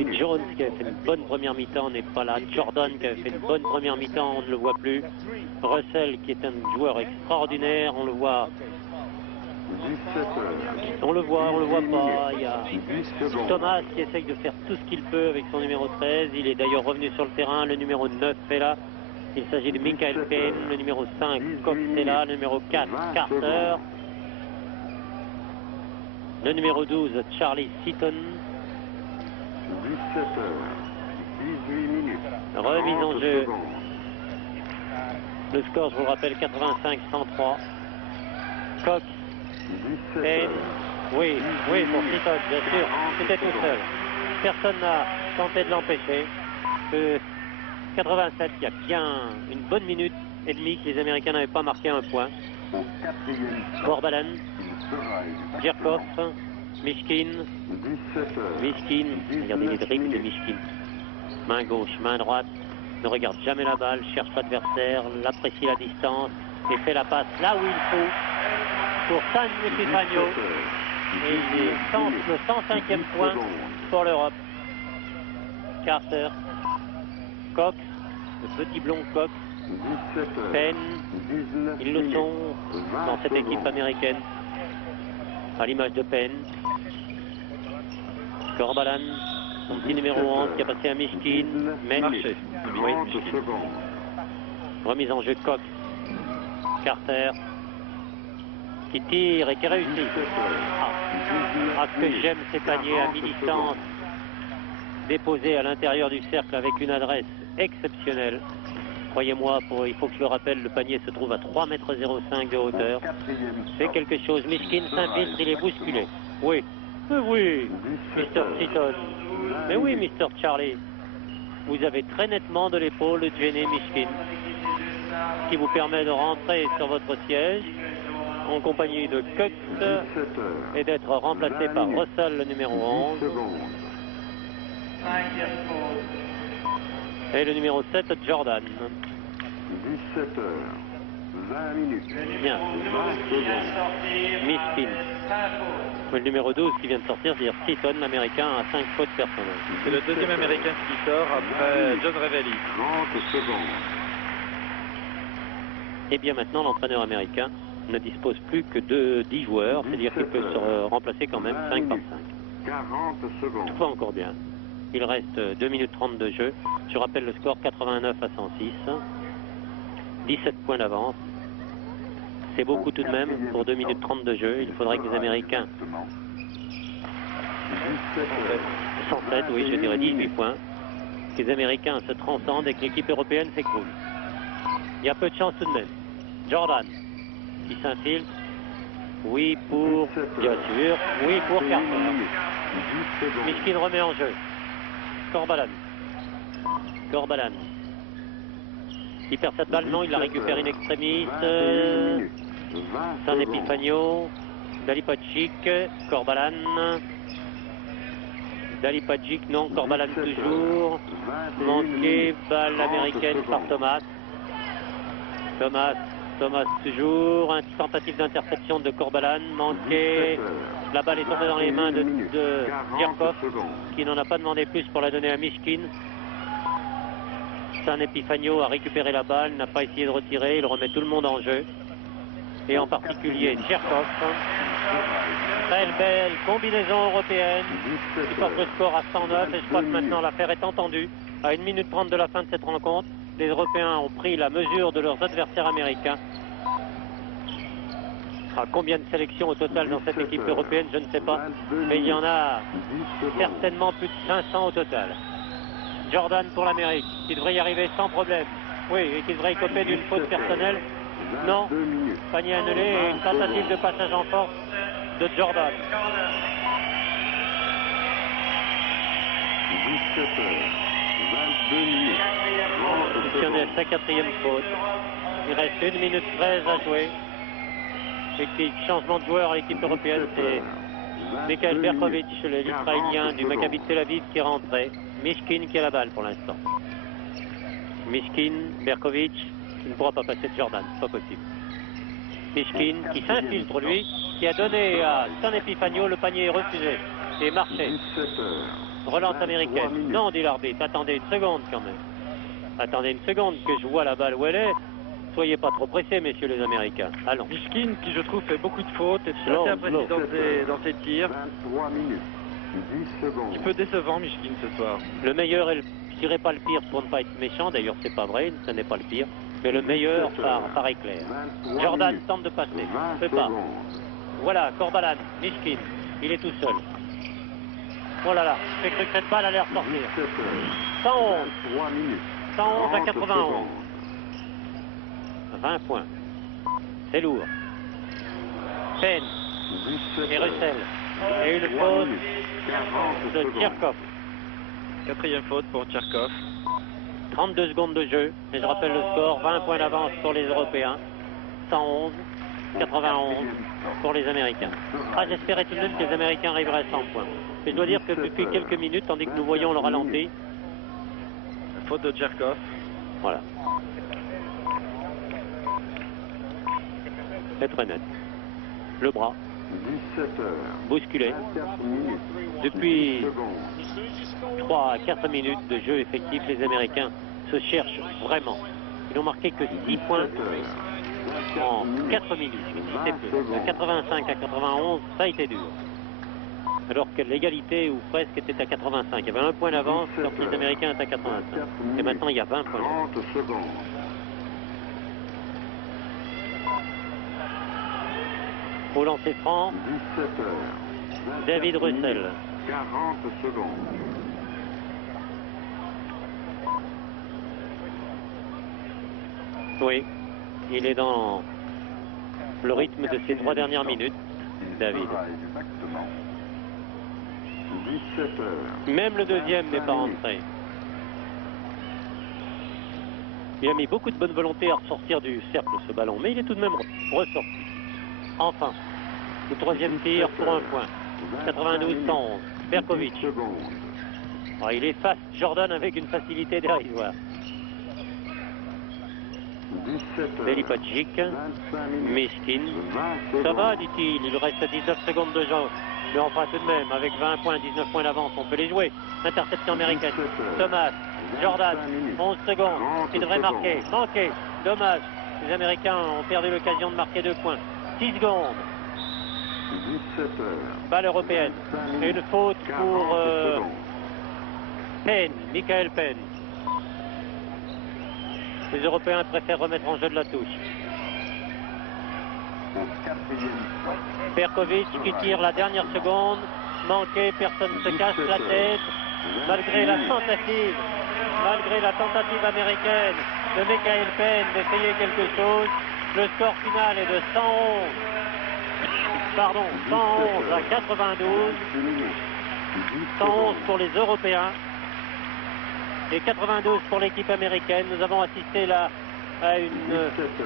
Et Jones qui avait fait une bonne première mi-temps n'est pas là. Jordan qui avait fait une bonne première mi-temps, on ne le voit plus. Russell qui est un joueur extraordinaire, on le voit. On le voit pas. Il y a Thomas qui essaye de faire tout ce qu'il peut avec son numéro 13. Il est d'ailleurs revenu sur le terrain. Le numéro 9 est là. Il s'agit de Michael Penn. Le numéro 5, Cox est là. Le numéro 4, Carter. Le numéro 12, Charlie Seaton. 18 minutes. Remise en 30 jeu. secondes. Le score, je vous le rappelle, 85-103. Cox, 17 Penn. Oui, pour Seaton, bien sûr. C'était tout seul. Personne n'a tenté de l'empêcher. 87, il y a bien une bonne minute et demie que les Américains n'avaient pas marqué un point. Au 4e Corbalan, il sera élu. Dierkov, Mishkin. 17 heures. Mishkin, regardez les dribbles de Mishkin. Main gauche, main droite, ne regarde jamais la balle, cherche l'adversaire, apprécie la distance et fait la passe là où il faut pour San Epifanio. Et il tente le 105e point pour l'Europe. Carter, Cox, le petit blond Cox, 17 heures. Penn, 19 ils le sont minutes. dans cette 20 équipe secondes. américaine. À l'image de Penn. Corbalan, son petit numéro 11 qui a passé à Mishkin. Mais Marché. oui, 30 Mishkin. secondes. Remise en jeu Cox. Carter. Qui tire et qui réussit. 17 heures. Ah, ce que j'aime ces paniers à mi-distance. Déposés à l'intérieur du cercle avec une adresse exceptionnelle. Croyez-moi, il faut que je le rappelle, le panier se trouve à 3,05 m de hauteur. C'est quelque chose. Mishkin s'infiltre, il est bousculé. Oui. Mais oui, Mr. Seaton. Mais oui, Mr. Charlie. Vous avez très nettement de l'épaule de Jenny Mishkin, qui vous permet de rentrer sur votre siège en compagnie de Cox et d'être remplacé par Russell, le numéro 11. Et le numéro 7, Jordan. 17 heures. 20 minutes. Bien. 20 secondes. Mishkin. Le numéro 12 qui vient de sortir, c'est-à-dire Seaton, l'américain, à 5 fautes personnelles. C'est le deuxième américain qui sort après John Revelli. 30 secondes. Et bien maintenant, l'entraîneur américain ne dispose plus que de 10 joueurs, c'est-à-dire qu'il peut se remplacer quand même 5 par 5. 40 secondes. Tout va encore bien. Il reste 2 minutes 30 de jeu. Je rappelle le score 89 à 106. 17 points d'avance. C'est beaucoup tout de même pour 2 minutes 30 de jeu. Il faudrait que les Américains... 107, oui, je dirais 18 points. Que les Américains se transcendent et que l'équipe européenne s'écroule. Il y a peu de chance tout de même. Jordan, qui s'infiltre. Oui pour, bien sûr, oui pour Carter. Mishkin remet en jeu. Corbalan. Corbalan. Il perd cette balle, non, il la récupère in extremis. San Epifanio. Dalipagic. Corbalan. Dalipagic, non, Corbalan toujours. Manqué, balle américaine par Thomas. Thomas toujours, une tentative d'interception de Corbalan, manqué, la balle est tombée dans les mains de Djerkov, qui n'en a pas demandé plus pour la donner à Mishkin. San Epifanio a récupéré la balle, n'a pas essayé de retirer, il remet tout le monde en jeu, et en particulier Djerkov. Très belle combinaison européenne, qui porte le score à 109, et je crois que maintenant l'affaire est entendue. À 1 minute 30 de la fin de cette rencontre, les Européens ont pris la mesure de leurs adversaires américains. Combien de sélections au total dans cette équipe européenne, je ne sais pas. Mais il y en a certainement plus de 500 au total. Jordan pour l'Amérique, qui devrait y arriver sans problème. Oui, et qui devrait écoper d'une faute personnelle. Non, panier annulé et une tentative de passage en force de Jordan. 22 minutes. Additionnel, sa 4e faute. Il reste 1 minute 13 à jouer. Et changement de joueur à l'équipe européenne, c'est Mikhail Berkovic, l'Israélien du Maccabi de Tel Aviv qui est rentré. Mishkin qui a la balle pour l'instant. Mishkin, Berkovic, qui ne pourra pas passer de Jordan, c'est pas possible. Mishkin qui s'infiltre lui, qui a donné à San Epifanio, le panier est refusé. Et marché. Relance américaine. Non, dit l'arbitre, attendez une seconde quand même. Attendez une seconde que je vois la balle où elle est. Soyez pas trop pressés, messieurs les Américains. Allons. Mishkin, qui je trouve fait beaucoup de fautes, et assez imprécis dans ses tirs. 23 minutes. 10 secondes. Un peu décevant, Mishkin, ce soir. Le meilleur, je dirais pas le pire pour ne pas être méchant, d'ailleurs c'est pas vrai, ce n'est pas le pire, mais le meilleur par éclair. Jordan tente de passer, ne fait pas. Voilà, Corbalan, Mishkin, il est tout seul. Oh là là, j'ai cru que cette balle allait ressortir. 111. 111 à 91. 20 points. C'est lourd. Penn et Russell. Et une faute de Djerkov. 4e faute pour Djerkov. 32 secondes de jeu. Et je rappelle le score, 20 points d'avance pour les Européens. 111, 91 pour les Américains. J'espérais tout de même que les Américains arriveraient à 100 points. Mais je dois dire que depuis quelques minutes, tandis que nous voyons le ralenti. Faute de Djerkov. Voilà. C'est très net. Le bras. 17 heures. Bousculé. 24 minutes. Depuis 10 secondes. 3 à 4 minutes de jeu effectif, les Américains se cherchent vraiment. Ils n'ont marqué que 6 points en 4 minutes. C'était peu. De 85 à 91, ça a été dur. Alors que l'égalité, ou presque, était à 85. Il y avait un point d'avance quand les Américains étaient à 85. Et maintenant, il y a 20 points d'avance. 30 secondes. Au lancer franc, 17 heures. David Russell. 40 secondes. Oui, il est dans le rythme de ces 3 dernières minutes, David. Exactement. 17 heures. Même le deuxième n'est pas rentré. Il a mis beaucoup de bonne volonté à ressortir du cercle ce ballon, mais il est tout de même ressorti. Enfin, le 3e tir pour un point. 92-111. Berkovic. Il efface Jordan avec une facilité dérisoire. Belipagic, 25 minutes. Miskin. 20 Ça va, secondes. dit-il, il lui reste 19 secondes de jeu. Mais enfin, tout de même, avec 20 points, 19 points d'avance, on peut les jouer. Interception américaine. 17 heures. Thomas, Jordan, 25 minutes. 11 secondes. 30 Il devrait secondes. marquer. Manqué. Dommage. Les Américains ont perdu l'occasion de marquer 2 points. 6 secondes. 17 heures. Balle européenne. 25 Et minutes. une faute 40 pour secondes. Penn, Michael Penn. Les Européens préfèrent remettre en jeu de la touche. Au quatrième point. Perkovic qui tire la dernière seconde. Manqué, personne ne se casse la tête. Malgré la tentative américaine de Michael Penn d'essayer quelque chose, le score final est de 111 à 92. 111 pour les Européens et 92 pour l'équipe américaine. Nous avons assisté là à une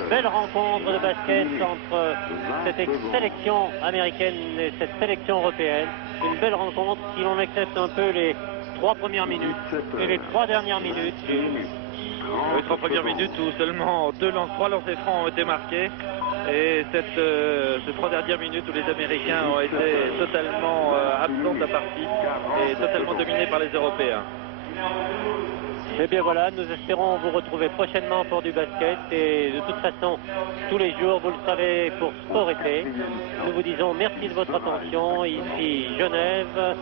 belle rencontre de basket entre cette sélection américaine et cette sélection européenne. Une belle rencontre si l'on accepte un peu les 3 premières minutes et les 3 dernières minutes. Les 3 premières minutes où seulement 3 lancers francs ont été marqués. Et ces 3 dernières minutes où les Américains ont été totalement absents de la partie et totalement dominés par les Européens. Et bien voilà, nous espérons vous retrouver prochainement pour du basket. Et de toute façon, tous les jours, vous le savez, pour Sport Été, nous vous disons merci de votre attention. Ici Genève,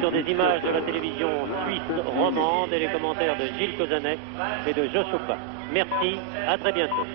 sur des images de la télévision suisse romande et les commentaires de Gilles Cozanet et de Joe Chopin. Merci, à très bientôt.